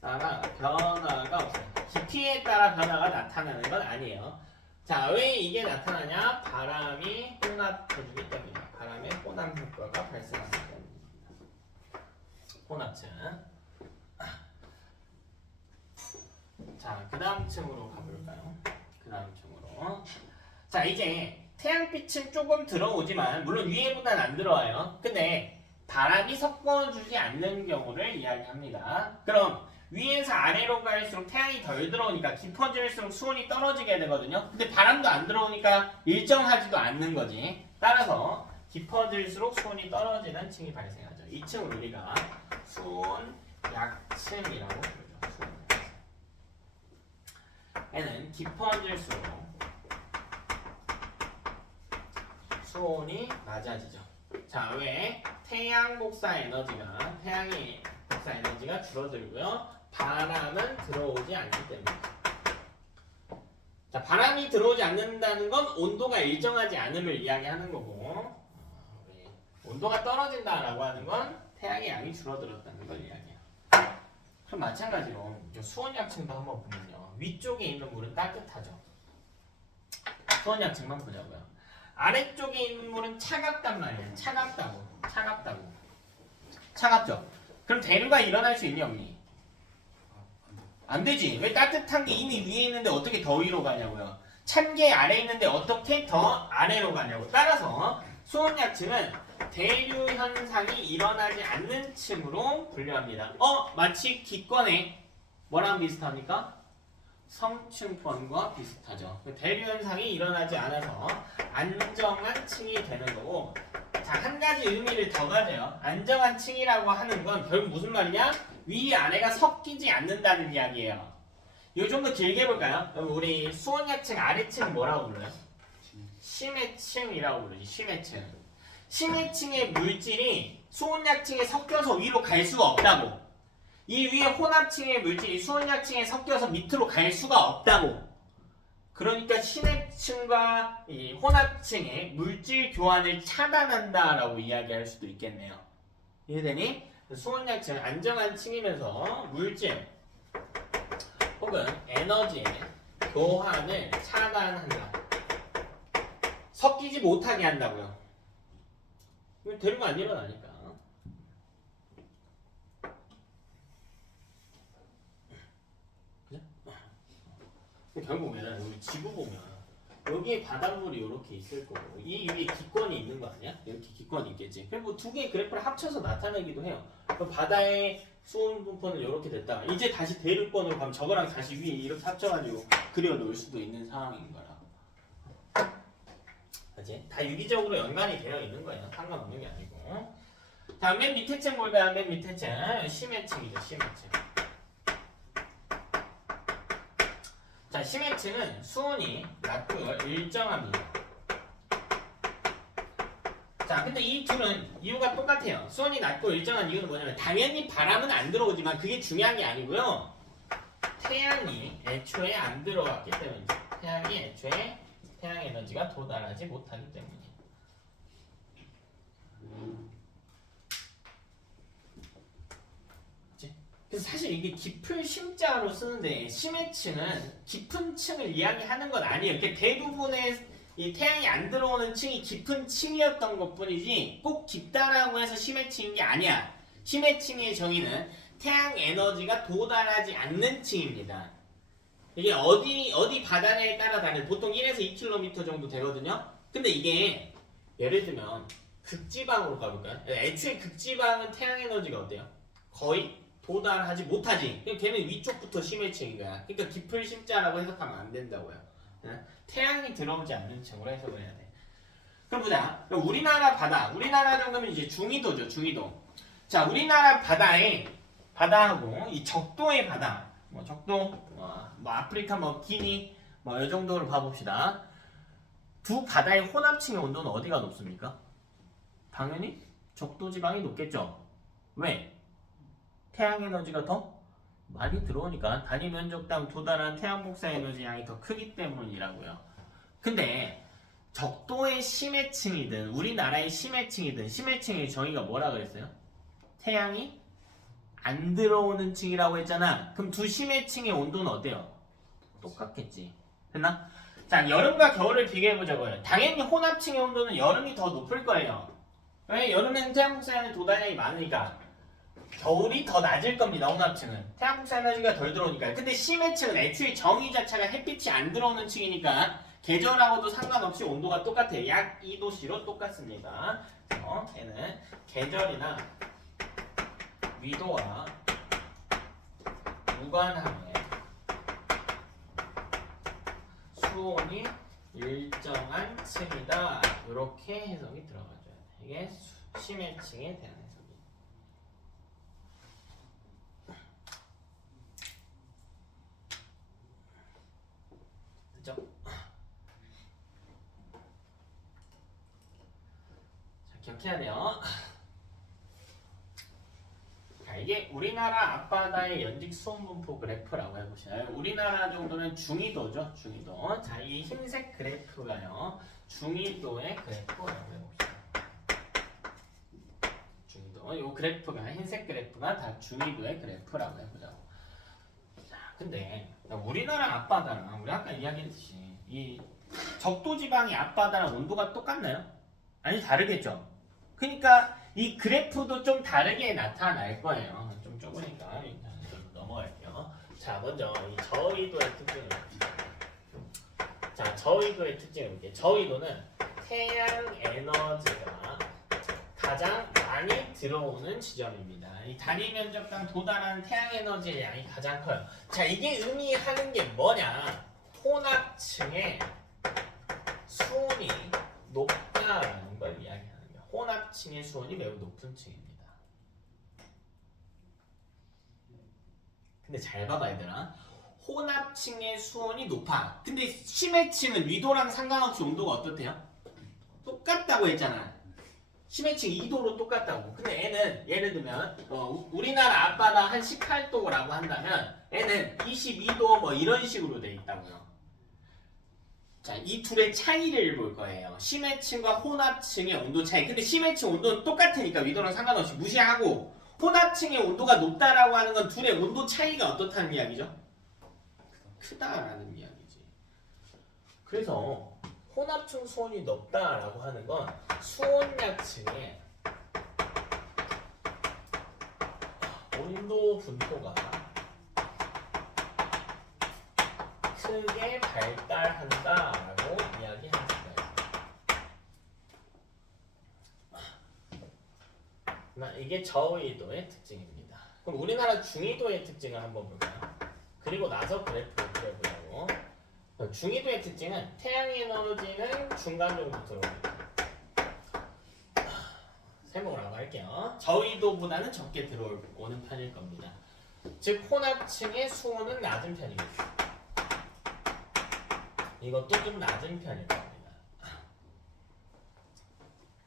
변화가 없어요. 깊이에 따라 변화가 나타나는 건 아니에요. 자, 왜 이게 나타나냐? 바람이 혼합해주기 때문이에요. 바람의 혼합 효과가 발생하기 때문입니다. 혼합층. 자, 그 다음 층으로 가볼까요? 그 다음 층으로. 자, 이제 태양빛은 조금 들어오지만 물론 위에보다는 안 들어와요. 근데 바람이 섞어주지 않는 경우를 이야기합니다. 그럼 위에서 아래로 갈수록 태양이 덜 들어오니까 깊어질수록 수온이 떨어지게 되거든요. 근데 바람도 안 들어오니까 일정하지도 않는 거지. 따라서 깊어질수록 수온이 떨어지는 층이 발생하죠. 이 층을 우리가 수온 약층이라고 부르죠. 수온 약층. 얘는 깊어질수록 수온이 낮아지죠. 자, 왜? 태양의 복사 에너지가 줄어들고요. 바람은 들어오지 않기 때문에. 자, 바람이 들어오지 않는다는 건 온도가 일정하지 않음을 이야기하는 거고, 온도가 떨어진다라고 하는 건 태양의 양이 줄어들었다는 걸 이야기해요. 그럼 마찬가지로 수온약층도 한번 보면요. 위쪽에 있는 물은 따뜻하죠. 수온약층만 보자고요. 아래쪽에 있는 물은 차갑단 말이에요. 차갑죠? 그럼 대류가 일어날 수 있니 없니? 안 되지. 왜? 따뜻한 게 이미 위에 있는데 어떻게 더 위로 가냐고요. 찬 게 아래에 있는데 어떻게 더 아래로 가냐고. 따라서 수온약층은 대류 현상이 일어나지 않는 층으로 분류합니다. 마치 기권에 뭐랑 비슷합니까? 성층권과 비슷하죠. 대류 현상이 일어나지 않아서 안정한 층이 되는 거고. 자, 한 가지 의미를 더 가져요. 안정한 층이라고 하는 건 결국 무슨 말이냐? 위 아래가 섞이지 않는다는 이야기예요. 이거 좀 더 길게 볼까요? 우리 수온약층 아래층 뭐라고 불러요? 심해층이라고 부르지. 심해층. 심해층의 물질이 수온약층에 섞여서 위로 갈 수가 없다고. 이 위에 혼합층의 물질이 수온약층에 섞여서 밑으로 갈 수가 없다고. 그러니까 심해층과 이 혼합층의 물질 교환을 차단한다라고 이야기할 수도 있겠네요. 이해되니? 수온약층은 안정한 층이면서 물질 혹은 에너지의 교환을 차단한다. 섞이지 못하게 한다고요. 대류가 안 일어나니까. 그죠? 결국에는 우리 지구 보면 여기에 바닷물이 이렇게 있을 거고 이 위에 기권이 있는 거 아니야? 이렇게 기권이 있겠지. 그리고 두 개의 그래프를 합쳐서 나타내기도 해요. 그럼 바다의 수온 분포는 이렇게 됐다. 이제 다시 대류권으로 가면 저거랑 다시 위에 이렇게 합쳐가지고 그려 놓을 수도 있는 상황인 거라. 그치? 다 유기적으로 연관이 되어 있는 거예요. 상관없는 게 아니고. 자, 맨 밑에 층 볼까요? 맨 밑에 층. 심해층이죠. 심해층. 자, 심해층은 수온이 낮고 일정합니다. 자, 근데 이 둘은 이유가 똑같아요. 수온이 낮고 일정한 이유는 뭐냐면 당연히 바람은 안 들어오지만 그게 중요한 게 아니고요. 태양이 애초에 안 들어왔기 때문이죠. 태양이 애초에 태양 에너지가 도달하지 못하기 때문이에요. 그래서 사실 이게 깊을 심자로 쓰는데 심해층은 깊은 층을 이야기하는 건 아니에요. 대부분의 이 태양이 안 들어오는 층이 깊은 층이었던 것뿐이지 꼭 깊다라고 해서 심해층인 게 아니야. 심해층의 정의는 태양 에너지가 도달하지 않는 층입니다. 이게 어디 바다냐에 따라 다른 보통 1에서 2km 정도 되거든요. 근데 이게 예를 들면 극지방으로 가볼까요? 애초에 극지방은 태양 에너지가 어때요? 거의 도달하지 못하지. 걔는 위쪽부터 심해층인 거야. 그러니까 깊을 심자라고 해석하면 안 된다고요. 태양이 들어오지 않는 층으로 해석을 해야 돼. 그럼 보자. 우리나라 바다. 우리나라 정도면 이제 중위도죠. 중위도. 자, 우리나라 바다하고 이 적도의 바다. 적도, 아프리카, 기니, 이 정도로 봐봅시다. 두 바다의 혼합층의 온도는 어디가 높습니까? 당연히 적도 지방이 높겠죠. 왜? 태양 에너지가 더 많이 들어오니까 단위 면적당 도달한 태양 복사 에너지 양이 더 크기 때문이라고요. 근데 적도의 심해층이든 우리나라의 심해층이든 심해층이 저희가 뭐라 그랬어요? 태양이 안 들어오는 층이라고 했잖아. 그럼 두 심해층의 온도는 어때요? 똑같겠지. 됐나? 자, 여름과 겨울을 비교해보자고요. 당연히 혼합층의 온도는 여름이 더 높을 거예요. 왜? 여름에는 태양국사 에너지 도달량이 많으니까. 겨울이 더 낮을 겁니다. 혼합층은. 태양국사 에너지가 덜 들어오니까. 근데 심해층은 애초에 정의 자체가 햇빛이 안 들어오는 층이니까 계절하고도 상관없이 온도가 똑같아요. 약 2도씨로 똑같습니다. 그래서 얘는 계절이나 위도와 무관하게 수온이 일정한 층이다. 이렇게 해석이 들어가줘야 돼. 이게 심해층에 대한 해석이에요. 그죠? 자, 기억해야 돼요. 자, 이게 우리나라 앞바다의 연직 수온 분포 그래프라고 해보시나요? 우리나라 정도는 중위도죠, 중위도. 자, 이 흰색 그래프가요, 중위도의 그래프라고 해봅시다. 중위도. 이 그래프가, 흰색 그래프가 다 중위도의 그래프라고 해보자고. 자, 근데 우리나라 앞바다랑 우리 아까 이야기했듯이 이 적도지방의 앞바다랑 온도가 똑같나요? 아니, 다르겠죠. 그러니까 이 그래프도 좀 다르게 나타날 거예요. 좀 좁으니까 일단 좀 넘어갈게요. 자, 먼저 이 저위도의 특징을 봅시다. 자, 저위도의 특징을 볼게요. 저위도는 태양 에너지가 가장 많이 들어오는 지점입니다. 이 단위 면적당 도달하는 태양 에너지의 양이 가장 커요. 자, 이게 의미하는 게 뭐냐? 혼합층의 수온이 높다라는 걸 이야기합니다. 혼합층의 수온이 매우 높은 층입니다. 근데 잘 봐봐 얘들아. 혼합층의 수온이 높아. 근데 심해층은 위도랑 상관없이 온도가 어떻대요? 똑같다고 했잖아. 심해층 2도로 똑같다고. 근데 얘는 예를 들면 우리나라 앞바다 한 18도라고 한다면 얘는 22도 뭐 이런 식으로 돼 있다고요. 자, 이 둘의 차이를 볼 거예요. 심해층과 혼합층의 온도 차이. 근데 심해층 온도는 똑같으니까 위도랑 상관없이 무시하고 혼합층의 온도가 높다라고 하는 건 둘의 온도 차이가 어떻다는 이야기죠? 크다라는 이야기지. 그래서 혼합층 수온이 높다라고 하는 건 수온약층의 온도 분포가 크게 발달한다라고 이야기합니다. 이게 저위도의 특징입니다. 그럼 우리나라 중위도의 특징을 한번 볼까요? 그리고 나서 그래프를 그려보자고. 중위도의 특징은 태양 에너지는 중간 정도 들어옵니다. 세목을 한번 할게요. 저위도보다는 적게 들어오는 편일 겁니다. 즉 혼합층의 수온은 낮은 편이겠습니다. 이것도 좀 낮은 편일 겁니다.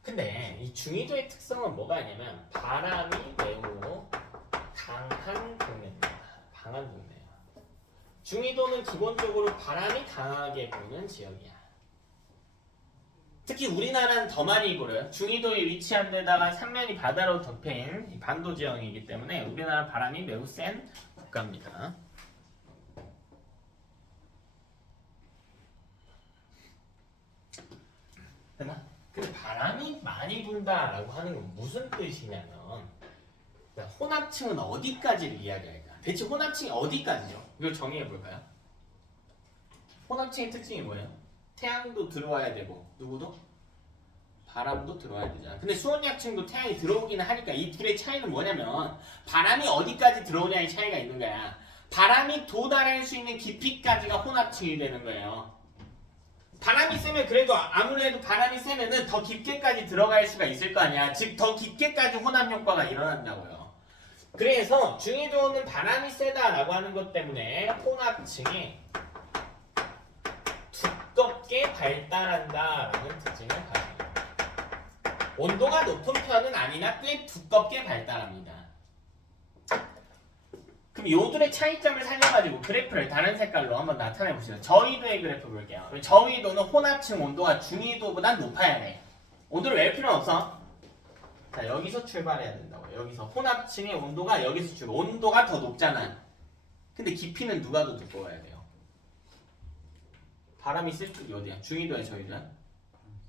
근데 이 중위도의 특성은 뭐가 있냐면 바람이 매우 강한 동네입니다. 강한 동네예요. 중위도는 기본적으로 바람이 강하게 부는 지역이야. 특히 우리나라는 더 많이 불어요. 중위도에 위치한 데다가 삼면이 바다로 덮인 반도 지형이기 때문에 우리나라 바람이 매우 센 국가입니다. 근데 바람이 많이 분다라고 하는 건 무슨 뜻이냐면 혼합층은 어디까지를 이야기할까? 대체 혼합층이 어디까지죠? 이걸 정의해 볼까요? 혼합층의 특징이 뭐예요? 태양도 들어와야 되고 누구도? 바람도 들어와야 되잖아. 근데 수온약층도 태양이 들어오기는 하니까 이 둘의 차이는 뭐냐면 바람이 어디까지 들어오냐의 차이가 있는 거야. 바람이 도달할 수 있는 깊이까지가 혼합층이 되는 거예요. 바람이 세면 그래도 아무래도 바람이 세면은 더 깊게까지 들어갈 수가 있을 거 아니야. 즉 더 깊게까지 혼합 효과가 일어난다고요. 그래서 중위도는 바람이 세다라고 하는 것 때문에 혼합층이 두껍게 발달한다라는 특징을 가지고 온도가 높은 편은 아니나 꽤 두껍게 발달합니다. 그럼 요들의 차이점을 살려가지고 그래프를 다른 색깔로 한번 나타내 보시죠. 저위도의 그래프 볼게요. 저위도는 혼합층 온도가 중위도보다 높아야 돼. 온도를 외울 필요는 없어. 자, 여기서 출발해야 된다고. 여기서 혼합층의 온도가 여기서 출발. 온도가 더 높잖아. 근데 깊이는 누가 더 두꺼워야 돼요? 바람이 쓸 쪽이 어디야? 중위도야, 저위도야?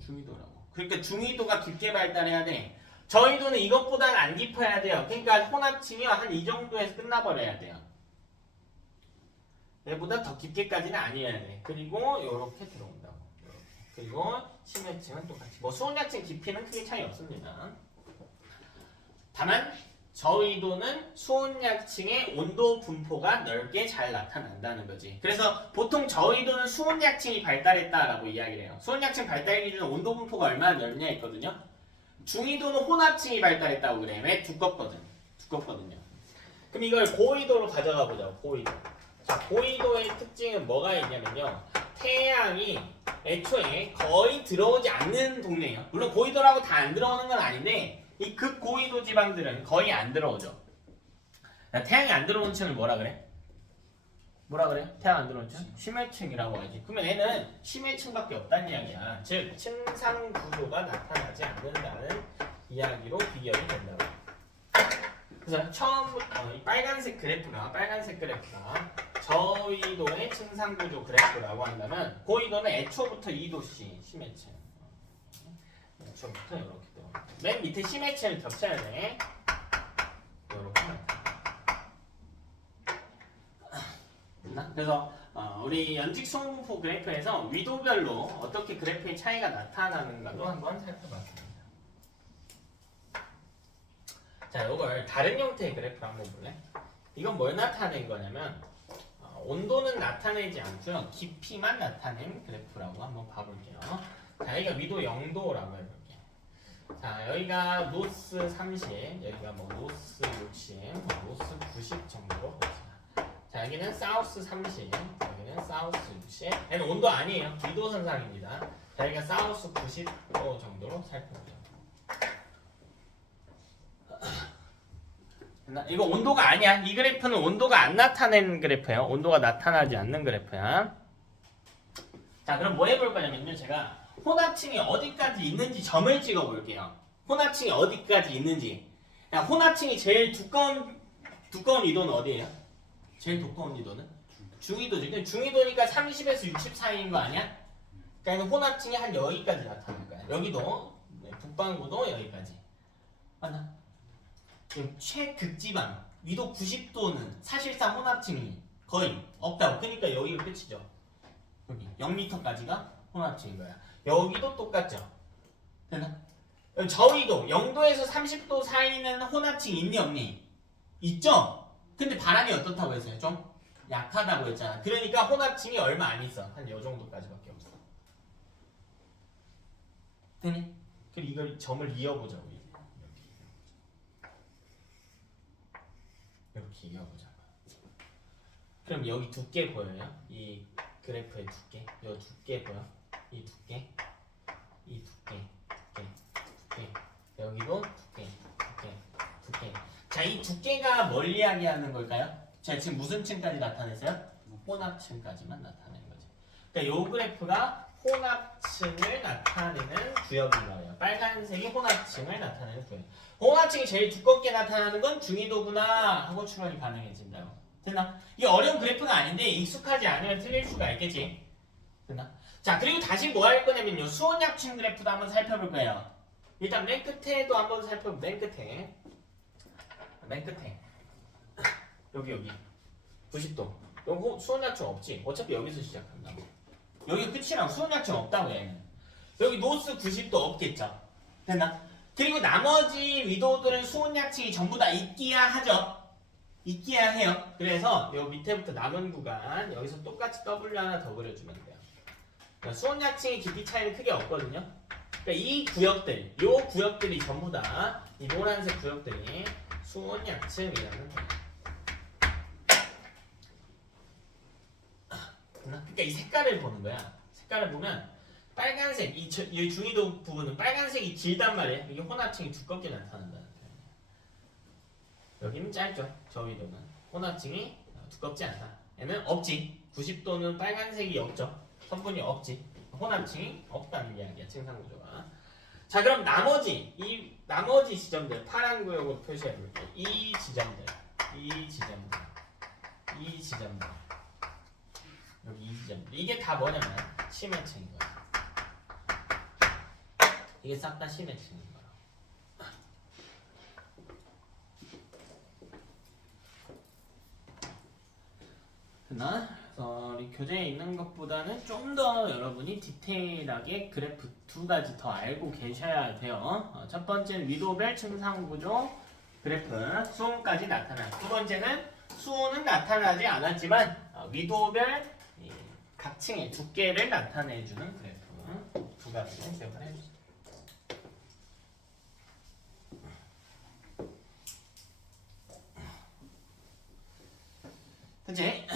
중위도라고. 그러니까 중위도가 깊게 발달해야 돼. 저위도는 이것보다는 안 깊어야 돼요. 그러니까 혼합층이 한 이 정도에서 끝나버려야 돼요. 얘보다 더 깊게까지는 아니어야 돼. 그리고 이렇게 들어온다고. 요렇게. 그리고 심해층은 똑같이. 뭐 수온약층 깊이는 크게 차이 없습니다. 다만 저위도는 수온약층의 온도 분포가 넓게 잘 나타난다는 거지. 그래서 보통 저위도는 수온약층이 발달했다라고 이야기를 해요. 수온약층 발달 기준은 온도 분포가 얼마나 넓냐 했거든요. 중위도는 혼합층이 발달했다고 그래. 왜? 두껍거든요. 그럼 이걸 고위도로 가져가 보자. 고위도. 자, 고위도의 특징은 뭐가 있냐면요. 태양이 애초에 거의 들어오지 않는 동네예요. 물론 고위도라고 다 안 들어오는 건 아닌데 이 극고위도 지방들은 거의 안 들어오죠. 태양이 안 들어오는 층을 뭐라 그래? 태양 안 들어오는 층? 심해층이라고 하지. 그러면 얘는 심해층밖에 없다는 이야기야. 즉 층상 구조가 나타나지 않는다는 이야기로 비교이 된다고. 그래서 처음부터 이 빨간색 그래프가 저위도의 층상 구조 그래프라고 한다면 고위도는 애초부터 2도씨 심해층. 애초부터 이렇게 또. 맨 밑에 심해층을 겹쳐야 돼. 이렇게. 그래서 우리 연직 수온분포 그래프에서 위도별로 어떻게 그래프의 차이가 나타나는가도 한번 살펴봤습니다. 자, 이걸 다른 형태의 그래프를 한번 볼래? 이건 뭘 나타낸 거냐면 온도는 나타내지 않고요. 깊이만 나타낸 그래프라고 한번 봐볼게요. 자, 여기가 위도 0도라고 해볼게요. 자, 여기가 노스 30, 여기가 뭐 노스 60, 노스 90 정도로 봅시다. 자, 여기는 사우스 30, 여기는 사우스 60. 얘는 온도 아니에요. 위도선상입니다. 자, 여기가 사우스 90도 정도로 살펴보죠. 이거 온도가 아니야. 이 그래프는 온도가 안 나타내는 그래프예요. 온도가 나타나지 않는 그래프야. 자, 그럼 뭐 해볼 거냐면요. 제가 혼합층이 어디까지 있는지 점을 찍어 볼게요. 혼합층이 어디까지 있는지. 야, 혼합층이 제일 두꺼운 위도는 어디예요? 제일 두꺼운 위도는? 중위도지. 중위도니까 30에서 60 사이인 거 아니야? 그러니까 혼합층이 한 여기까지 나타날 거야. 여기도 북반구도 여기까지. 맞나? 최극지방 위도 90도는 사실상 혼합층이 거의 없다고. 그러니까 여기가 끝이죠. 여기 0m까지가 혼합층인 거야. 여기도 똑같죠. 되나? 저위도 0도에서 30도 사이는 혼합층이 있니 없니? 있죠? 근데 바람이 어떻다고 했어요? 좀 약하다고 했잖아. 그러니까 혼합층이 얼마 안 있어. 한 요 정도까지밖에 없어. 되니? 그럼 이걸 점을 이어보자 우리. 이렇게 이어보자. 그럼 여기 두께 보여요? 이 그래프의 두께. 이 두께 보여? 이 두께. 여기도 두께. 자, 이 두께가 뭘 이야기하는 걸까요? 자, 지금 무슨 층까지 나타냈어요? 혼합층까지만 나타낸 거죠. 그러니까 이 그래프가 혼합층을 나타내는 구역인 거예요. 빨간색이 혼합층을 나타내는 구역. 혼합층이 제일 두껍게 나타나는 건 중위도구나 하고 추론이 가능해진다고. 됐나? 이게 어려운 그래프는 아닌데 익숙하지 않으면 틀릴 수가 있겠지. 됐나? 자, 그리고 다시 뭐 할 거냐면요. 수온약층 그래프도 한번 살펴볼 거예요. 일단 맨 끝에도 한번 살펴볼. 맨 끝에 여기 90도. 여기 수온약층 없지? 어차피 여기서 시작한다고. 여기 끝이랑 수온약층 없다고 얘는. 여기 노스 90도 없겠죠. 됐나? 그리고 나머지 위도들은 수온약층이 전부 다 있기야 하죠. 있기야 해요. 그래서 요 밑에부터 남은 구간 여기서 똑같이 W 하나 더 그려주면 돼요. 그러니까 수온약층의 깊이 차이는 크게 없거든요. 그러니까 이 구역들, 요 구역들이 전부 다 이 노란색 구역들이 수온약층이라는 거예요. 그러니까 이 색깔을 보는 거야. 색깔을 보면 빨간색, 이 중위도 부분은 빨간색이 길단 말이에요. 이게 혼합층이 두껍게 나타난다는 거예요. 여기는 짧죠. 저 위도는 혼합층이 두껍지 않다. 얘는 없지. 90도는 빨간색이 없죠. 성분이 없지. 혼합층이 없다는 이야기야. 증상구조가. 자 그럼 이 나머지 지점들 파란 구역으로 표시해 볼게. 이 지점들 여기 이 지점들 이게 다 뭐냐면 심해층인 거야. 이게 싹 다 심해층인 거야. 그래서 우리 교재에 있는 것보다는 좀 더 여러분이 디테일하게 그래프 두 가지 더 알고 계셔야 돼요. 첫 번째는 위도별 증상구조 그래프 수온까지 나타나. 두 번째는 수온은 나타나지 않았지만 위도별 각 층의 두께를 나타내주는 그래프 두 가지를 기억을 해주세요. 그치?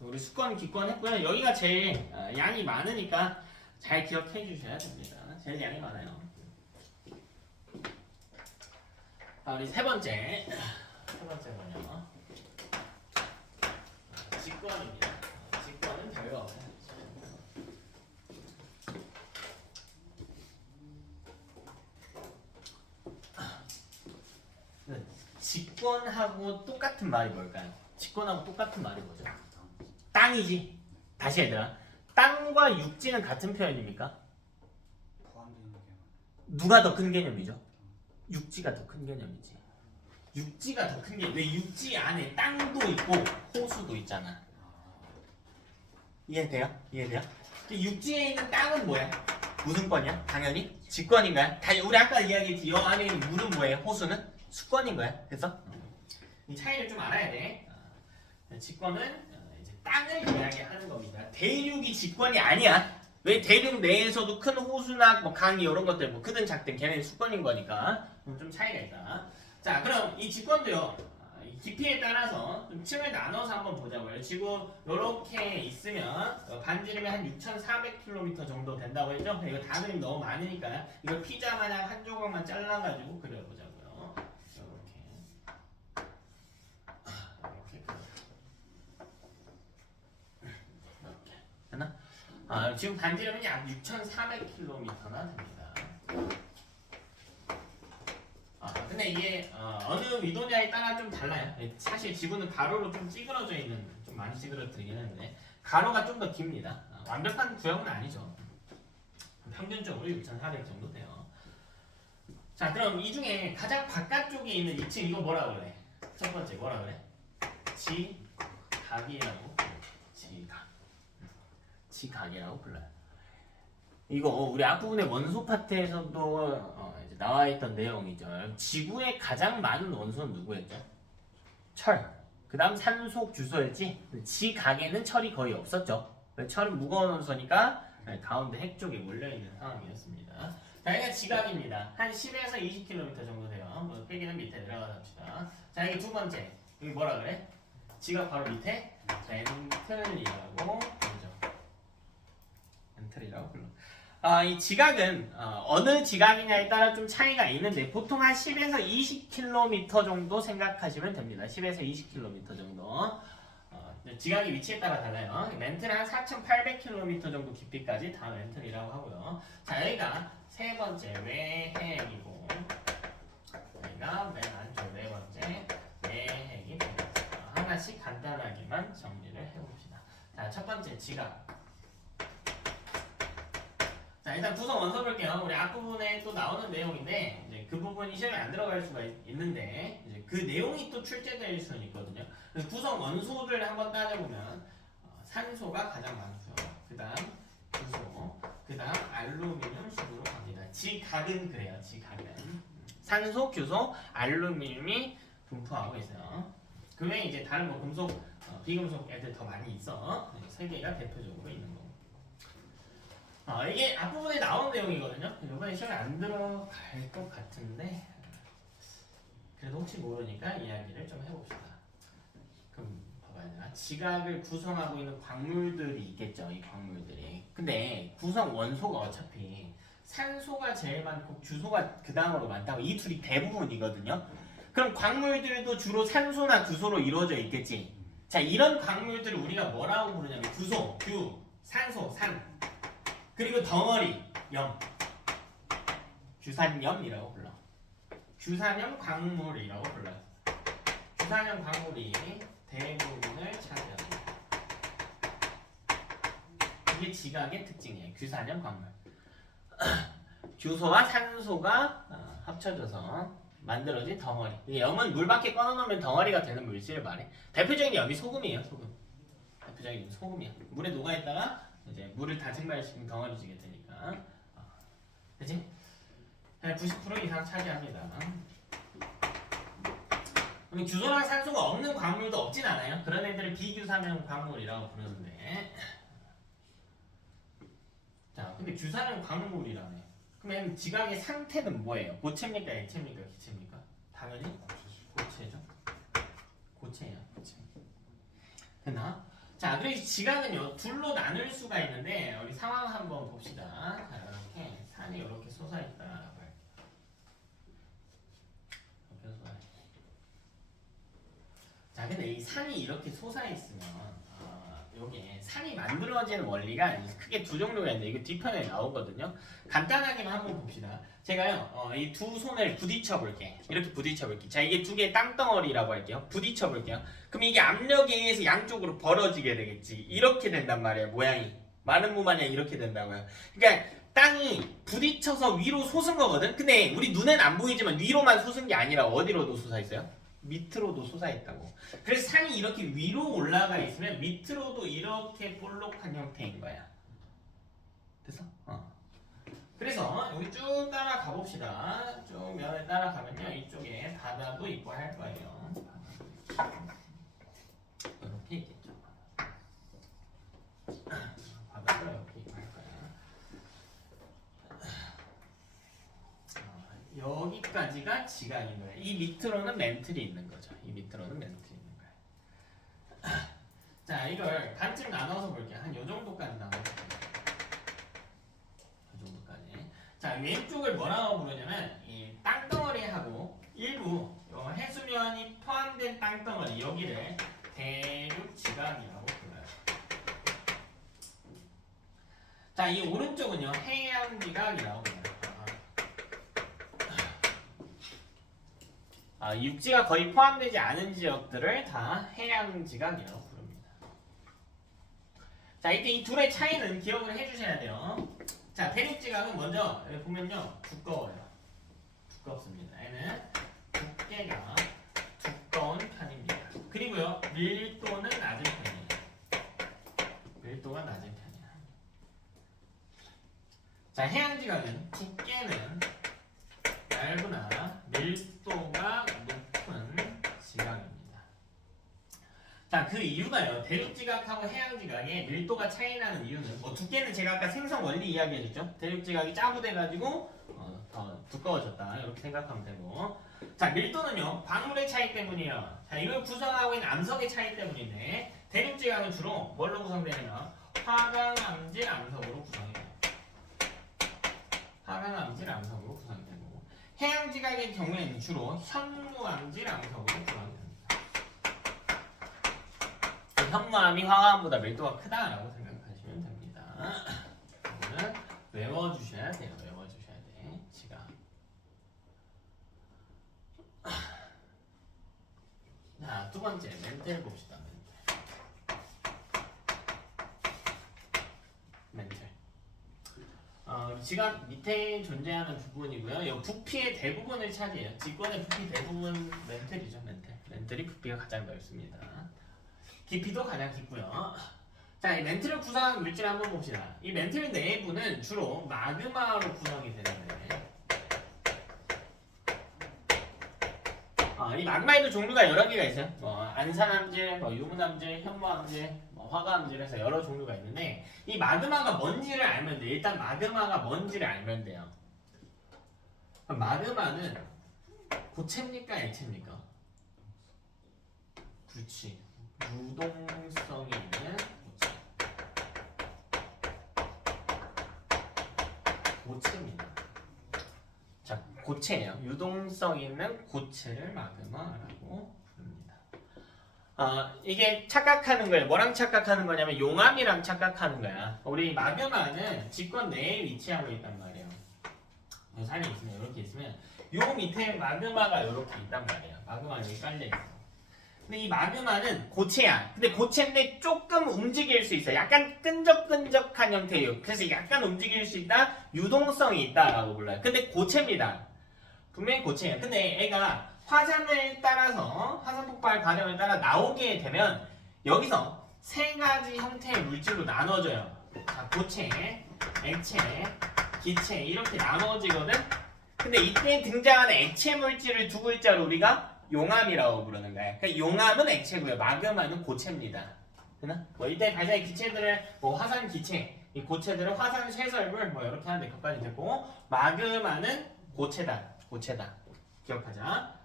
우리 수권, 기권 했고요. 여기가 제일 양이 많으니까 잘 기억해 주셔야 됩니다. 제일 양이 많아요. 우리 세 번째 뭐냐? 직권입니다. 직권은 별거 없어요. 직권하고 똑같은 말이 뭘까요? 직권하고 똑같은 말이 뭐죠? 땅이지. 다시 얘들아. 땅과 육지는 같은 표현입니까? 누가 더 큰 개념이죠? 육지가 더 큰 개념이지. 육지가 더 큰 개념. 왜 육지 안에 땅도 있고 호수도 있잖아. 이해돼요? 육지에 있는 땅은 뭐야? 무슨 권이야? 당연히 직권인 거야. 우리 아까 이야기했지. 이 안에 있는 물은 뭐예요? 호수는 수권인 거야. 그래서 이 차이를 좀 알아야 돼. 직권은 땅을 이야기하는 겁니다. 대륙이 직권이 아니야. 왜 대륙 내에서도 큰 호수나 뭐 강이 이런 것들 뭐 크든 작든 걔네는 수권인 거니까 좀 차이가 있다. 자 그럼 이 직권도요. 깊이에 따라서 좀 층을 나눠서 한번 보자고요. 지구 이렇게 있으면 반지름이 한 6,400km 정도 된다고 했죠. 이거 다 그림 너무 많으니까 이걸 피자 마냥 한 조각만 잘라가지고 그려보자고요. 지금 반지름은 약 6,400km나 됩니다. 근데 이게 어느 위도냐에 따라 좀 달라요. 사실 지구는 가로로 좀 찌그러져 있는, 좀 많이 찌그러뜨리긴 했는데 가로가 좀 더 깁니다. 완벽한 구역은 아니죠. 평균적으로 6,400 정도 돼요. 자, 그럼 이 중에 가장 바깥쪽에 있는 2층 이거 뭐라 그래? 첫 번째 뭐라 그래? 지각이라고 지각이라고 불러요. 이거 우리 앞부분의 원소 파트에서도 이제 나와 있던 내용이죠. 지구에 가장 많은 원소는 누구였죠? 철. 그 다음 산소, 규소였지. 지각에는 철이 거의 없었죠. 철은 무거운 원소니까 가운데 핵 쪽에 몰려있는 상황이었습니다. 자, 여기가 지각입니다. 한 10에서 20km 정도 돼요. 뭐 빼기는 밑에 내려가서 합시다. 자, 여기 두 번째. 여기 뭐라 그래? 지각 바로 밑에 멘틀이라고 부르죠. 멘틀이라고 불러. 이 지각은 어느 지각이냐에 따라 좀 차이가 있는데 보통 한 10에서 20km 정도 생각하시면 됩니다. 10에서 20km 정도. 지각의 위치에 따라 달라요. 멘틀은 한 4,800km 정도 깊이까지 다 멘틀이라고 하고요. 자, 여기가 세 번째 외핵이고 여기가 맨 안쪽 네 번째 내핵이 됩니다. 하나씩 간단하게만 정리를 해봅시다. 자, 첫 번째 지각. 자, 일단 구성 원서 볼게요. 우리 앞부분에 또 나오는 내용인데 이제 그 부분이 시험에 안 들어갈 수가 있는데 이제 그 내용이 또 출제될 수는 있거든요. 그래서 구성 원소를 한번 따져보면 산소가 가장 많고요. 그 다음 규소, 그 다음 알루미늄 순으로 갑니다. 지각은 그래요. 지각은 산소, 규소, 알루미늄이 분포하고 있어요. 그 외에 이제 다른 뭐 금속, 비금속 애들 더 많이 있어. 세 개가 대표적으로 있는 거고. 이게 앞부분에 나온 내용이거든요. 이번에 시험에 안 들어갈 것 같은데 그래도 혹시 모르니까 이야기를 좀 해봅시다. 그럼 봐봐요. 지각을 구성하고 있는 광물들이 있겠죠. 이 광물들이. 근데 구성 원소가 어차피 산소가 제일 많고 규소가 그 다음으로 많다고 이 둘이 대부분이거든요. 그럼 광물들도 주로 산소나 규소로 이루어져 있겠지. 자, 이런 광물들을 우리가 뭐라고 부르냐면 규소, 규, 산소, 산, 그리고 덩어리, 염, 규산염이라고 불러. 규산염 광물이라고 불러요. 규산염 광물이 대부분을 차지합니다. 이게 지각의 특징이에요. 규산염 광물. 규소와 산소가 합쳐져서 만들어진 덩어리. 염은 물 밖에 꺼내놓으면 덩어리가 되는 물질을 말해. 대표적인 염이 소금이에요. 소금. 대표적인 염이 소금이야. 물에 녹아있다가 이제 물을 다 증발시키면 덩어리지게 되니까. 그치? 90% 이상 차지합니다. 그럼 규소랑 산소가 없는 광물도 없진 않아요. 그런 애들을 비규산염 광물이라고 부르는데. 자, 근데 규산염 광물이라네. 그러면 지각의 상태는 뭐예요? 고체입니까? 액체입니까? 기체입니까? 당연히 고체죠. 고체예요. 고체. 됐나? 자, 그래서 지각은요 둘로 나눌 수가 있는데 우리 상황 한번 봅시다. 자, 이렇게 산이 이렇게 솟아있다. 자, 근데 이 산이 이렇게 솟아있으면 여기에 산이 만들어지는 원리가 크게 두 종류가 있는데 이거 뒤편에 나오거든요. 간단하게만 한번 봅시다. 제가요 이 두 손을 부딪혀 볼게. 이렇게 부딪혀 볼게. 자, 이게 두 개의 땅덩어리라고 할게요. 부딪혀 볼게요. 그럼 이게 압력에 의해서 양쪽으로 벌어지게 되겠지. 이렇게 된단 말이에요. 모양이 많은 무마냥 이렇게 된다고요. 그러니까 땅이 부딪혀서 위로 솟은 거거든. 근데 우리 눈엔 안 보이지만 위로만 솟은 게 아니라 어디로도 솟아 있어요? 밑으로도 솟아있다고. 그래서 산이 이렇게 위로 올라가 있으면 밑으로도 이렇게 볼록한 형태인 거야. 됐어? 그래서 여기 쭉 따라가 봅시다. 쭉 면을 따라가면요 이쪽에 바다도 있고 할 거예요. 이렇게 있겠죠. 바다도 이렇게 있고 할 거야. 여기까지가 지각인 거예요. 이 밑으로는 멘틀이 있는 거죠. 이 밑으로는 멘틀이 있는 거예요. 자, 이걸 반쯤 나눠서 볼게요. 한 요 정도까지 나눠볼게요. 이 정도까지. 자, 왼쪽을 뭐라고 부르냐면 이 땅덩어리하고 일부 해수면이 포함된 땅덩어리 여기를 대륙지각이라고 불러요. 자, 이 오른쪽은요 해양지각이라고 불러요. 육지가 거의 포함되지 않은 지역들을 다 해양지각이라고 부릅니다. 자, 이때 이 둘의 차이는 기억을 해주셔야 돼요. 자, 대륙지각은 먼저 여기 보면요 두꺼워요. 두껍습니다. 얘는 두께가 두꺼운 편입니다. 그리고요 밀도는 낮은 편이에요. 밀도가 낮은 편이야. 자, 해양지각은 두께는 얇으나 밀도가 높은 지각입니다. 자, 그 이유가요. 대륙지각하고 해양지각의 밀도가 차이나는 이유는 두께는 제가 아까 생성 원리 이야기해줬죠. 대륙지각이 짜부돼가지고 더 두꺼워졌다 이렇게 생각하면 되고, 자, 밀도는요 광물의 차이 때문이에요. 자, 이걸 구성하고 있는 암석의 차이 때문인데 대륙지각은 주로 뭘로 구성되냐면 화강암질 암석으로 구성이 돼요. 화강암질 암석으로 구성이 돼요. 해양지각의 경우에는 주로 현무암질 암석으로 구성됩니다. 현무암이 화강암보다 밀도가 크다라고 생각하시면 됩니다. 이거는 외워주셔야 돼요. 외워주셔야 돼. 지각. 자, 두 번째 멘틀 봅시다. 멘틀. 지각 밑에 존재하는 부분이고요. 이 부피의 대부분을 차지해요. 직권의 부피 대부분 멘틀이죠. 멘틀이 부피가 가장 넓습니다. 깊이도 가장 깊고요. 자, 이 멘틀을 구성하는 물질 한번 봅시다. 이 멘틀 내부는 주로 마그마로 구성이 되는데, 이 마그마에도 종류가 여러 개가 있어요. 안산암질, 유문암질, 현무암질, 화가암질 해서 여러 종류가 있는데 이 마그마가 뭔지를 알면 돼요. 일단 마그마가 뭔지를 알면 돼요. 마그마는 고체입니까? 액체입니까? 그렇지. 유동성이 있는 고체. 고체입니다. 자, 고체예요. 유동성 있는 고체를 마그마라고 부릅니다. 이게 착각하는 거예요. 뭐랑 착각하는 거냐면 용암이랑 착각하는 거야. 우리 마그마는 집권 내에 위치하고 있단 말이에요. 산이 있으면 이렇게 있으면 요 밑에 마그마가 이렇게 있단 말이에요. 마그마가 여기 깔려 있어. 근데 이 마그마는 고체야. 근데 고체인데 조금 움직일 수 있어. 약간 끈적끈적한 형태예요. 그래서 약간 움직일 수 있다. 유동성이 있다라고 불러요. 근데 고체입니다. 분명히 고체예요. 근데 애가 화산을 따라서 화산 폭발 과정을 따라 나오게 되면 여기서 세 가지 형태의 물질로 나눠져요. 자, 고체, 액체, 기체 이렇게 나눠지거든. 근데 이때 등장하는 액체 물질을 두 글자로 우리가 용암이라고 부르는 거야. 그러니까 용암은 액체고요. 마그마는 고체입니다. 되나? 뭐 이때 발생의 기체들을 뭐 화산 기체, 이 고체들은 화산 쇄설물 뭐 이렇게 하는데 그까지 됐고 마그마는 고체다. 고체다. 기억하자.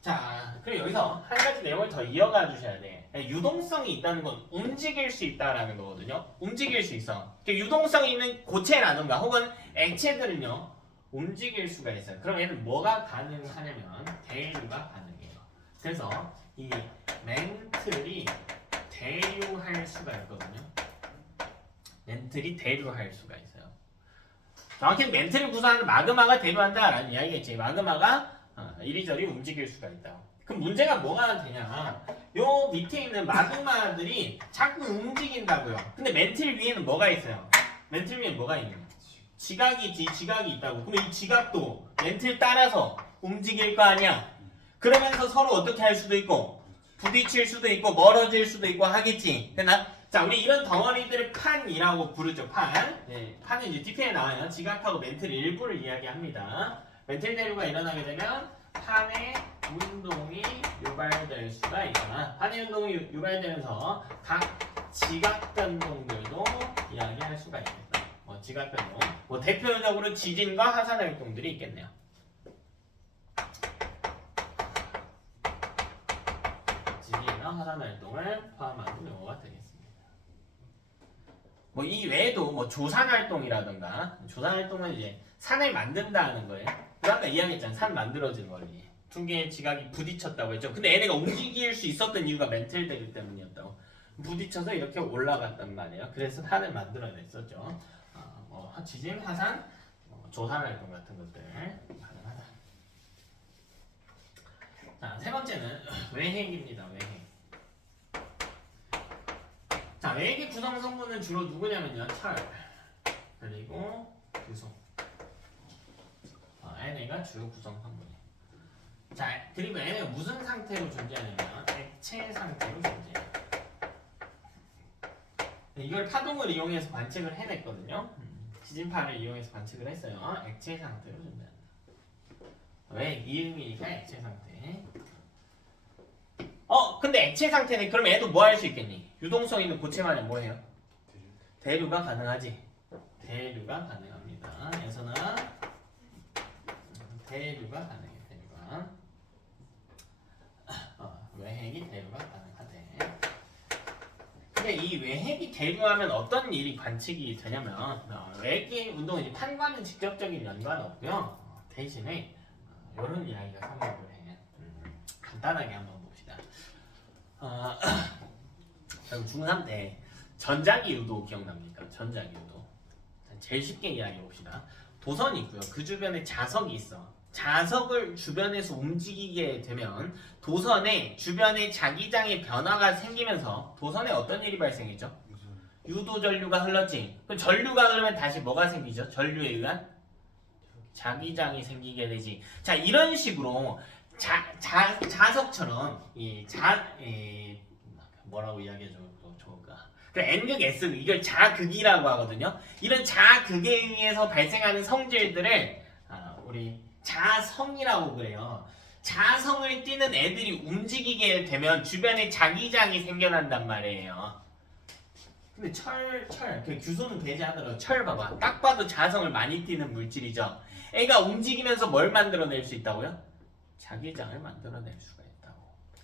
자, 그리고 여기서 한 가지 내용을 더 이어가 주셔야 돼. 유동성이 있다는 건 움직일 수 있다라는 거거든요. 움직일 수 있어. 유동성이 있는 고체라든가 혹은 액체들은요. 움직일 수가 있어요. 그럼 얘는 뭐가 가능하냐면 대류가 가능해요. 그래서 이 멘틀이 대류할 수가 있거든요. 멘틀이 대류할 수가 있어요. 정확히 멘틀을 구성하는 마그마가 대류한다라는 이야기겠지. 마그마가 이리저리 움직일 수가 있다. 그럼 문제가 뭐가 되냐? 요 밑에 있는 마그마들이 자꾸 움직인다고요. 근데 멘틀 위에는 뭐가 있어요? 멘틀 위에 뭐가 있냐? 지각이 있다고. 그럼 이 지각도 멘틀 따라서 움직일 거 아니야? 그러면서 서로 어떻게 할 수도 있고 부딪힐 수도 있고 멀어질 수도 있고 하겠지. 됐나? 자, 우리 이런 덩어리들을 판이라고 부르죠. 판. 네, 판은 이제 뒤편에 나와요. 지각하고 멘틀 일부를 이야기합니다. 멘틀 대류가 일어나게 되면 판의 운동이 유발될 수가 있거나 판의 운동이 유발되면서 각 지각 변동들도 이야기할 수가 있겠다. 지각 변동. 뭐 대표적으로 지진과 화산 활동들이 있겠네요. 지진이나 화산 활동을 포함하는 용어가 되겠습니다. 뭐 이 외에도 뭐 조산 활동이라든가 조산 활동은 이제 산을 만든다는 거예요. 아까 이야기했잖아. 산 만들어지는 원리. 두 개의 지각이 부딪혔다고 했죠. 근데 얘네가 움직일 수 있었던 이유가 멘틀 대류 때문이었다고. 부딪혀서 이렇게 올라갔단 말이에요. 그래서 산을 만들어냈었죠. 지진, 화산, 조산 활동 같은 것들 가능하다. 자, 세 번째는 외핵입니다. 외핵. 자, 외핵의 구성 성분은 주로 누구냐면요. 철, 그리고 구성. 얘네가 주요 구성 성분이에요. 자, 그리고 얘네가 무슨 상태로 존재하냐면 액체 상태로 존재해요. 이걸 파동을 이용해서 관측을 해냈거든요. 지진파를 이용해서 관측을 했어요. 액체 상태로 존재한다. 왜? 이응이니까 액체 상태. 근데 액체 상태는 그럼 얘도 뭐 할 수 있겠니? 유동성 있는 고체만이 뭐예요? 대류가 가능하지. 대류가 가능합니다. 에서는 대류가 가능해. 대류가. 외핵이 대류가 가능하대. 근데 이 외핵이 대류하면 어떤 일이 관측이 되냐면 외핵의 운동은 이제 판과는 직접적인 연관은 없고요. 대신에 이런 이야기가 성립을 해. 간단하게 한번 봅시다. 중3 때 전자기 유도 기억납니까? 전자기 유도. 제일 쉽게 이야기해 봅시다. 도선이 있고요. 그 주변에 자석이 있어. 자석을 주변에서 움직이게 되면 도선에 주변에 자기장의 변화가 생기면서 도선에 어떤 일이 발생했죠? 유도 전류가 흘렀지. 그럼 전류가 흐르면 다시 뭐가 생기죠? 전류에 의한 자기장이 생기게 되지. 자, 이런 식으로 자석처럼 뭐라고 이야기해줘 좋을까? 그 N극 S극 이걸 자극이라고 하거든요. 이런 자극에 의해서 발생하는 성질들을 우리 자성이라고 그래요. 자성을 띠는 애들이 움직이게 되면 주변에 자기장이 생겨난단 말이에요. 근데 그 규소는 배제하더라도 철 봐봐. 딱 봐도 자성을 많이 띠는 물질이죠. 애가 움직이면서 뭘 만들어낼 수 있다고요? 자기장을 만들어낼 수가 있다고.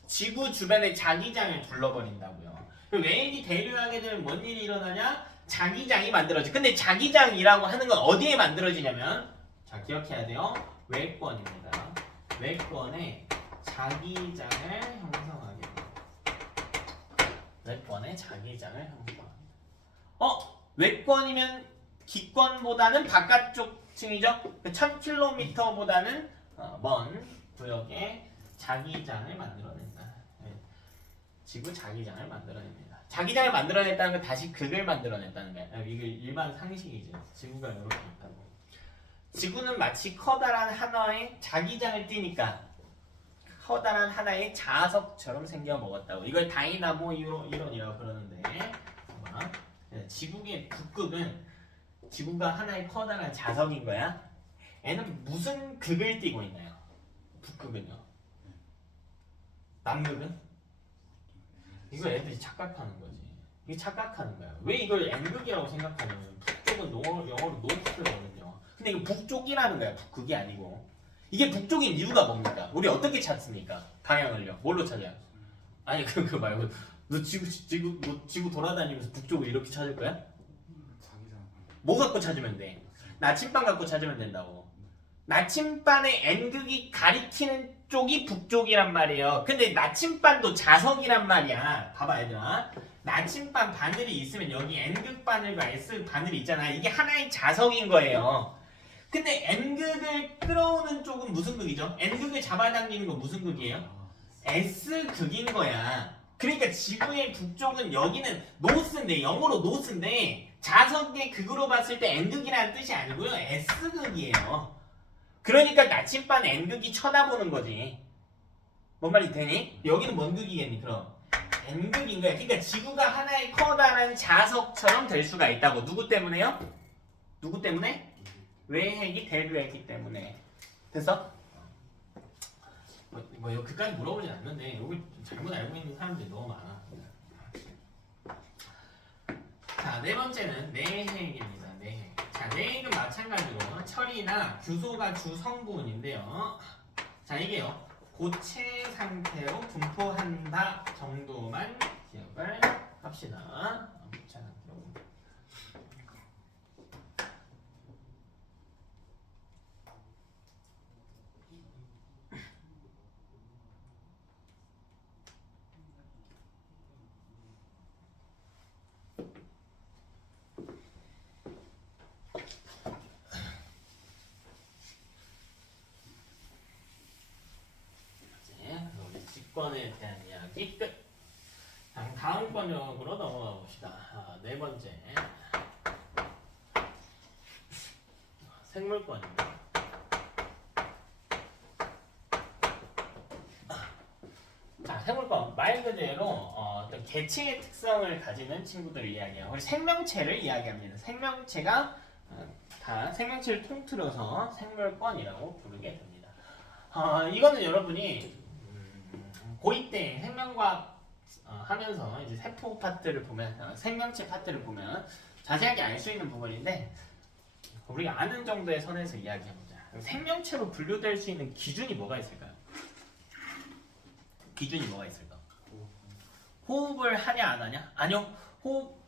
지구 주변에 자기장을 둘러버린다고요. 외핵이 대류하게 되면 뭔 일이 일어나냐? 자기장이 만들어져. 근데 자기장이라고 하는 건 어디에 만들어지냐면 자, 기억해야 돼요. 외권입니다. 외권의 자기장을 형성하게 됩니다. 외권의 자기장을 형성합니다. 외권이면 기권보다는 바깥쪽 층이죠. 1000km보다는 먼 구역에 자기장을 만들어낸다. 지구 자기장을 만들어냅니다. 자기장을 만들어냈다는 건 다시 극을 만들어냈다는 거야. 이게 일반 상식이죠. 지구가 이렇게 있다고. 지구는 마치 커다란 하나의 자기장을 띠니까 커다란 하나의 자석처럼 생겨 먹었다고. 이걸 다이나모 이론이라고 그러는데, 지구의 북극은 지구가 하나의 커다란 자석인 거야. 얘는 무슨 극을 띠고 있나요? 북극은요. 남극은? 이거 애들이 착각하는 거지. 이게 착각하는 거야. 왜 이걸 N극이라고 생각하냐면 북쪽은 영어로 노스거든요. 근데 이거 북쪽이라는 거야. 북극이 아니고. 이게 북쪽인 이유가 뭡니까? 우리 어떻게 찾습니까? 방향을요. 뭘로 찾아요? 아니 그거 말고 너 지구 돌아다니면서 북쪽을 이렇게 찾을 거야? 뭐 갖고 찾으면 돼? 나침반 갖고 찾으면 된다고. 나침반의 N극이 가리키는 쪽이 북쪽이란 말이에요. 근데 나침반도 자석이란 말이야. 봐봐 얘들아. 나침반 바늘이 있으면 여기 N극 바늘과 S 바늘이 있잖아. 이게 하나의 자석인 거예요. 근데 N극을 끌어오는 쪽은 무슨 극이죠? N극을 잡아당기는 건 무슨 극이에요? S극인 거야. 그러니까 지구의 북쪽은 여기는 노스인데, 영어로 노스인데 자석의 극으로 봤을 때 N극이라는 뜻이 아니고요. S극이에요. 그러니까 나침반 N극이 쳐다보는 거지. 뭔 말이 되니? 여기는 뭔 극이겠니 그럼? N극인 거야. 그러니까 지구가 하나의 커다란 자석처럼 될 수가 있다고. 누구 때문에요? 누구 때문에? 외핵이 대류했기 때문에. 됐어? 뭐 여기까지 물어보진 않는데 여기 잘못 알고 있는 사람들이 너무 많아. 자, 네 번째는 내핵입니다. 내핵. 자, 내핵은 마찬가지로 철이나 규소가 주 성분인데요. 자, 이게요. 고체 상태로 분포한다 정도만 기억을 합시다. 고체 상태로. 직권에 대한 이야기 끝. 다음 권역으로 넘어가 봅시다. 네 번째 생물권입니다. 자, 생물권 말 그대로 어떤 개체의 특성을 가지는 친구들을 이야기해요. 우리 생명체를 이야기합니다. 생명체가 다 생명체를 통틀어서 생물권이라고 부르게 됩니다. 이거는 여러분이 고2 때 생명과학 하면서 이제 세포 파트를 보면 생명체 파트를 보면 자세하게 알 수 있는 부분인데 우리가 아는 정도의 선에서 이야기해보자. 생명체로 분류될 수 있는 기준이 뭐가 있을까요? 기준이 뭐가 있을까? 호흡을 하냐 안 하냐? 아니요. 호흡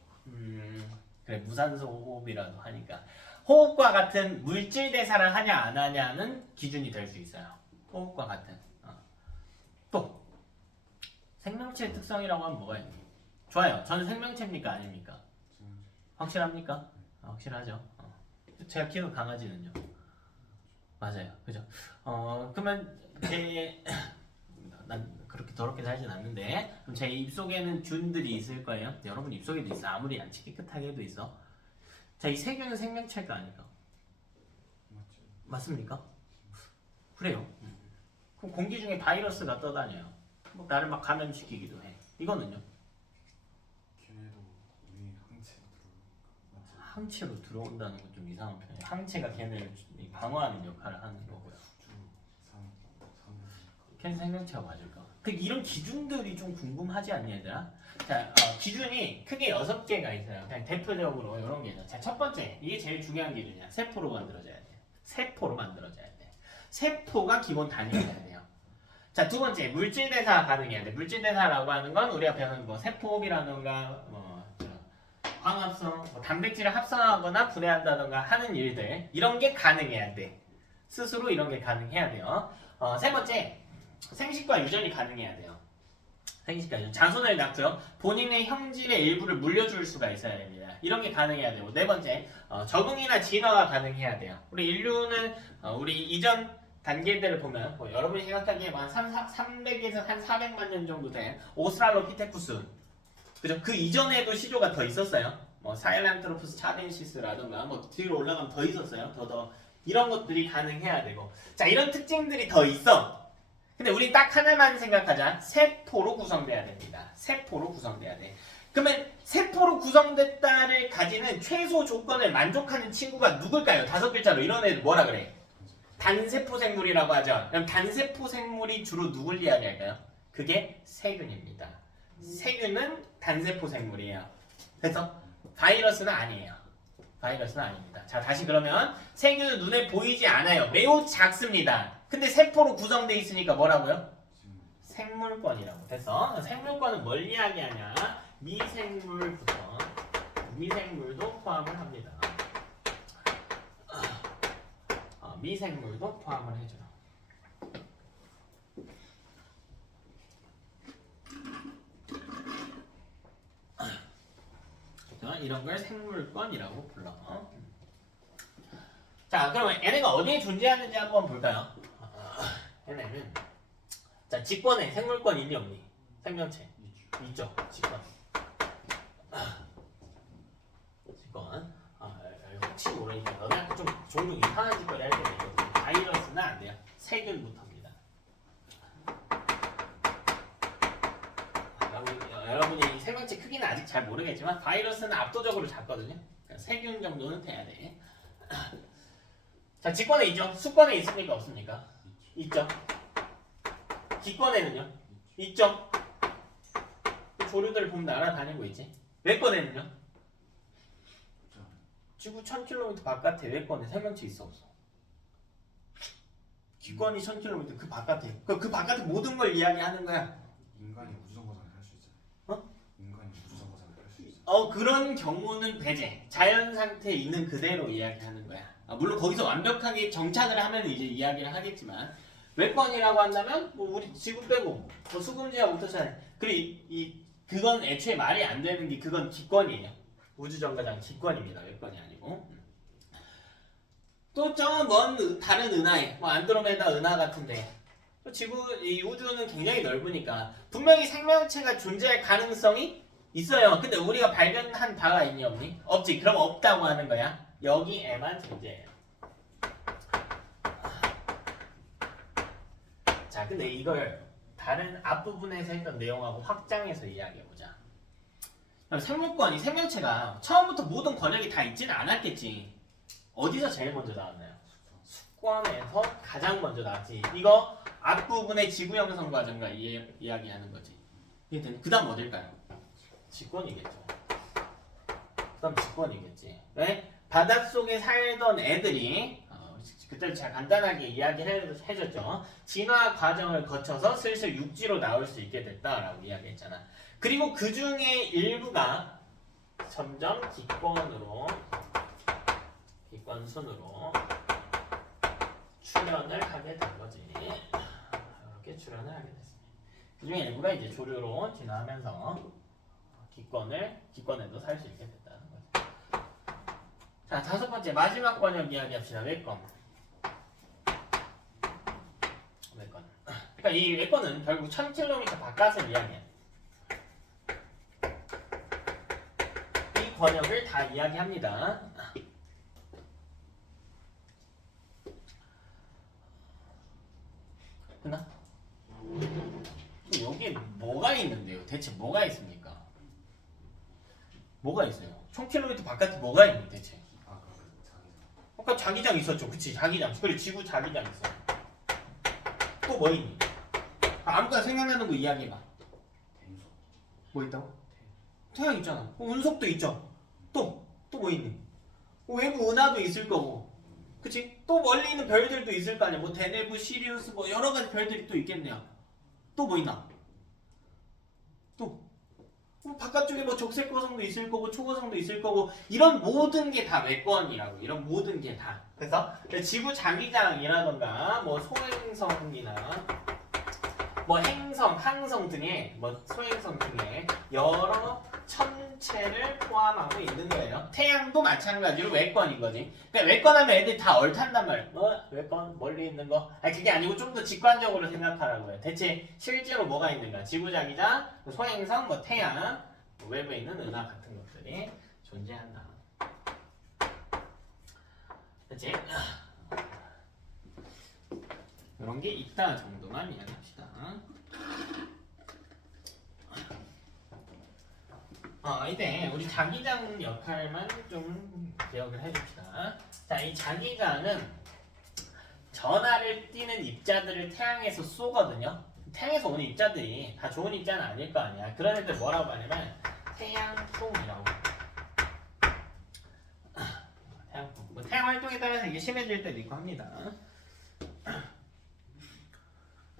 그래 무산소 호흡이라도 하니까 호흡과 같은 물질 대사를 하냐 안 하냐는 기준이 될 수 있어요. 호흡과 같은. 또 생명체의 특성이라고 하면 뭐가 있니? 좋아요. 저는 생명체입니까? 아닙니까? 확실합니까? 확실하죠. 제가 키우는 강아지는요? 맞아요. 그죠? 그러면 난 그렇게 더럽게 살진 않는데 그럼 제 입속에는 균들이 있을 거예요. 여러분 입속에도 있어. 아무리 안 깨끗하게 해도 있어. 자, 이 세균은 생명체가 아닐까? 맞습니까? 그래요. 그럼 공기 중에 바이러스가 떠다녀요. 나를 막 감염시키기도 해. 이거는요? 걔네도 우리 항체가 들어오니까 항체로 들어온다는 건 좀 이상한 편이에요. 항체가 걔네를 방어하는 역할을 하는 거고요. 걔네 생명체가 맞을까? 이런 기준들이 좀 궁금하지 않니 얘들아? 자, 기준이 크게 6개가 있어요. 그냥 대표적으로 이런 게 있어요. 자, 첫 번째, 이게 제일 중요한 기준이야. 세포로 만들어져야 돼. 세포로 만들어져야 돼. 세포가 기본 단위여야 돼요. 자, 두 번째, 물질 대사 가능해야 돼. 물질 대사라고 하는 건 우리가 배우는 뭐 세포호흡이라든가 광합성, 단백질을 합성하거나 분해한다든가 하는 일들 이런 게 가능해야 돼. 스스로 이런 게 가능해야 돼요. 세 번째, 생식과 유전이 가능해야 돼요. 생식과 유전. 자손을 낳고요. 본인의 형질의 일부를 물려줄 수가 있어야 됩니다. 이런 게 가능해야 되고, 네 번째, 적응이나 진화가 가능해야 돼요. 우리 인류는 우리 이전 단계들을 보면 여러분이 생각하기에 한 300에서 한 400만 년 정도 된 오스트랄로피테쿠스, 그죠? 그 이전에도 시조가 더 있었어요. 사헬란트로푸스 차덴시스라든가 뒤로 올라가면 더 있었어요. 더 이런 것들이 가능해야 되고, 자, 이런 특징들이 더 있어. 근데 우리 딱 하나만 생각하자. 세포로 구성돼야 됩니다. 세포로 구성돼야 돼. 그러면 세포로 구성됐다를 가지는 최소 조건을 만족하는 친구가 누굴까요? 5글자로 이런 애들 뭐라 그래? 단세포 생물이라고 하죠. 그럼 단세포 생물이 주로 누굴 이야기할까요? 그게 세균입니다. 세균은 단세포 생물이에요. 그래서 바이러스는 아니에요. 바이러스는 아닙니다. 자, 다시 그러면 세균은 눈에 보이지 않아요. 매우 작습니다. 근데 세포로 구성되어 있으니까 뭐라고요? 생물권이라고. 됐어? 생물권은 뭘 이야기하냐? 미생물부터 미생물도 포함을 합니다. 미생물도 포함을 해줘요. 이런 걸 생물권이라고 불러. 자, 그러면 얘네가 어디에 존재하는지 한번 볼까요? 얘네는 자, 직권에 생물권 있니 없니? 생명체 있죠. 직권. 직권. 혹시 모르니까 너네 좀 종종 이상한 짓거리 할 때가 있거든요. 바이러스는 안 돼요. 세균부터입니다. 여러분이 생명체 크기는 아직 잘 모르겠지만 바이러스는 압도적으로 작거든요. 그러니까 세균 정도는 돼야 돼. 자, 직권에 있죠? 수권에 있습니까? 없습니까? 있죠. 기권에는요? 있죠. 조류들 보면 날아다니고 있지. 외권에는요? 지구 1000km 바깥에 외권에 생명체 있어 없어? 기권이 1000km 그 바깥에. 그 바깥에 모든 걸 이야기하는 거야. 인간이 우주정거장을 할 수 있잖아. 인간이 우주정거장을 할 수 있어. 그런 경우는 배제. 자연 상태에 있는 그대로 이야기하는 거야. 물론 거기서 완벽하게 정착을 하면 이제 이야기를 하겠지만, 외권이라고 한다면 우리 지구 빼고 수금지와 오토산, 그리고 그건 애초에 말이 안 되는 게 그건 기권이에요. 우주정거장 기권입니다. 외권이 아니고. 또 저 먼 다른 은하에 안드로메다 은하 같은데 이 우주는 굉장히 넓으니까 분명히 생명체가 존재할 가능성이 있어요. 근데 우리가 발견한 바가 있니 없니? 없지. 그럼 없다고 하는 거야. 여기에만 존재해요. 자, 근데 이걸 다른 앞부분에서 했던 내용하고 확장해서 이야기해보자. 생물권이 생명체가 처음부터 모든 권역이 다 있지는 않았겠지. 어디서 제일 먼저 나왔나요? 수권에서 가장 먼저 나왔지. 이거 앞부분의 지구 형성 과정과 이야기하는 거지. 그 다음 어딜까요? 직권이겠죠. 그 다음 직권이겠지. 왜? 바닷속에 살던 애들이 그때 제가 간단하게 이야기를 해줬죠. 진화 과정을 거쳐서 슬슬 육지로 나올 수 있게 됐다라고 이야기했잖아. 그리고 그 중에 일부가 점점 기권순으로 출현을 하게 된 거지. 이렇게 출현을 하게 됐습니다. 그 중에 일부가 이제 조류로 진화하면서 기권에도 살 수 있게 됐다는 거죠. 자, 5번째 마지막 권역 이야기합시다. 외권. 그러니까 이 외권은 결국 1000km 바깥을 이야기해. 이 권역을 다 이야기합니다. 됐나? 여기에 뭐가 있는데요? 대체 뭐가 있습니까? 뭐가 있어요? 1000km 바깥에 뭐가 있니 대체? 아까 자기장 있었죠. 그치? 자기장. 그리고 지구 자기장 있어. 또 뭐 있니? 아무거나 생각나는 거 이야기해봐. 뭐 있다고? 태양 있잖아. 운석도 있죠. 또 뭐 있니? 외부 은하도 있을 거고. 그치? 또 멀리 있는 별들도 있을 거 아니야. 뭐 대내부, 시리우스 뭐 여러 가지 별들이 또 있겠네요. 또 뭐 있나? 또 바깥쪽에 뭐 적색 거성도 있을 거고 초거성도 있을 거고 이런 모든 게 다 외권이라고. 이런 모든 게 다. 그래서 지구 자기장이라던가 뭐 소행성이나 뭐 행성, 항성 등의 뭐 소행성 등의 여러 천체를 포함하고 있는 거예요. 태양도 마찬가지로 외권인 거지. 그러니까 외권하면 애들 다 얼탄단 말이야. 외권 멀리 있는 거. 아니 그게 아니고 좀 더 직관적으로 생각하라고요. 대체 실제로 뭐가 있는가? 지구자기장, 소행성, 뭐 태양, 뭐 외부에 있는 은하 같은 것들이 존재한다. 그렇지? 이런 게 있다 정도만 이해합시다. 이제 우리 자기장 역할만 좀 기억을 해줍시다. 자, 이 자기장은 전하를 띠는 입자들을 태양에서 쏘거든요. 태양에서 오는 입자들이 다 좋은 입자는 아닐 거 아니야. 그런 애들 뭐라고 하냐면 태양풍이라고. 태양풍. 뭐 태양 활동에 따라서 이게 심해질 때도 있고 합니다.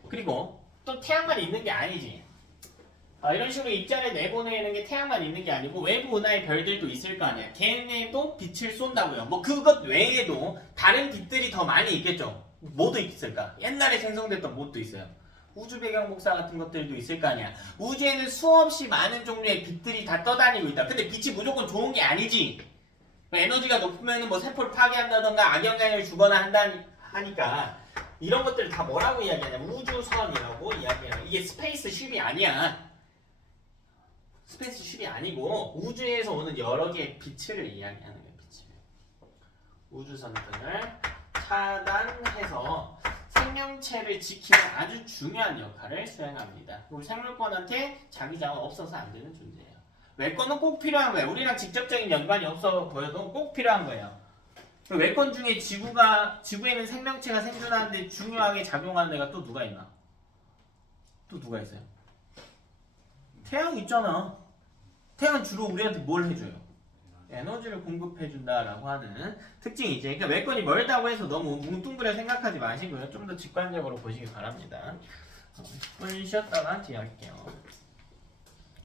그리고 또 태양만 있는 게 아니지. 이런 식으로 입자를 내보내는 게 태양만 있는 게 아니고 외부 은하의 별들도 있을 거 아니야. 걔네도 빛을 쏜다고요. 뭐 그것 외에도 다른 빛들이 더 많이 있겠죠. 뭐도 있을까? 옛날에 생성됐던 뭐도 있어요. 우주 배경 복사 같은 것들도 있을 거 아니야. 우주에는 수없이 많은 종류의 빛들이 다 떠다니고 있다. 근데 빛이 무조건 좋은 게 아니지. 에너지가 높으면 뭐 세포를 파괴한다던가 악영향을 주거나 하니까 이런 것들을 다 뭐라고 이야기하냐면 우주선이라고 이야기해요. 이게 스페이스쉽이 아니야. 스페이스쉽이 아니고 우주에서 오는 여러 개의 빛을 이야기하는 거예요. 빛을. 우주선들을 차단해서 생명체를 지키는 아주 중요한 역할을 수행합니다. 우리 생물권한테 자기장은 없어서 안 되는 존재예요. 외권은 꼭 필요한 거예요. 우리랑 직접적인 연관이 없어 보여도 꼭 필요한 거예요. 외권 중에 지구에는 생명체가 생존하는데 중요하게 작용하는 애가 또 누가 있나? 또 누가 있어요? 태양 있잖아. 태양은 주로 우리한테 뭘 해줘요? 에너지를 공급해준다라고 하는 특징이지. 그러니까 외권이 멀다고 해서 너무 뭉뚱그려 생각하지 마시고요. 좀 더 직관적으로 보시기 바랍니다. 10분 쉬었다가 뒤에 할게요.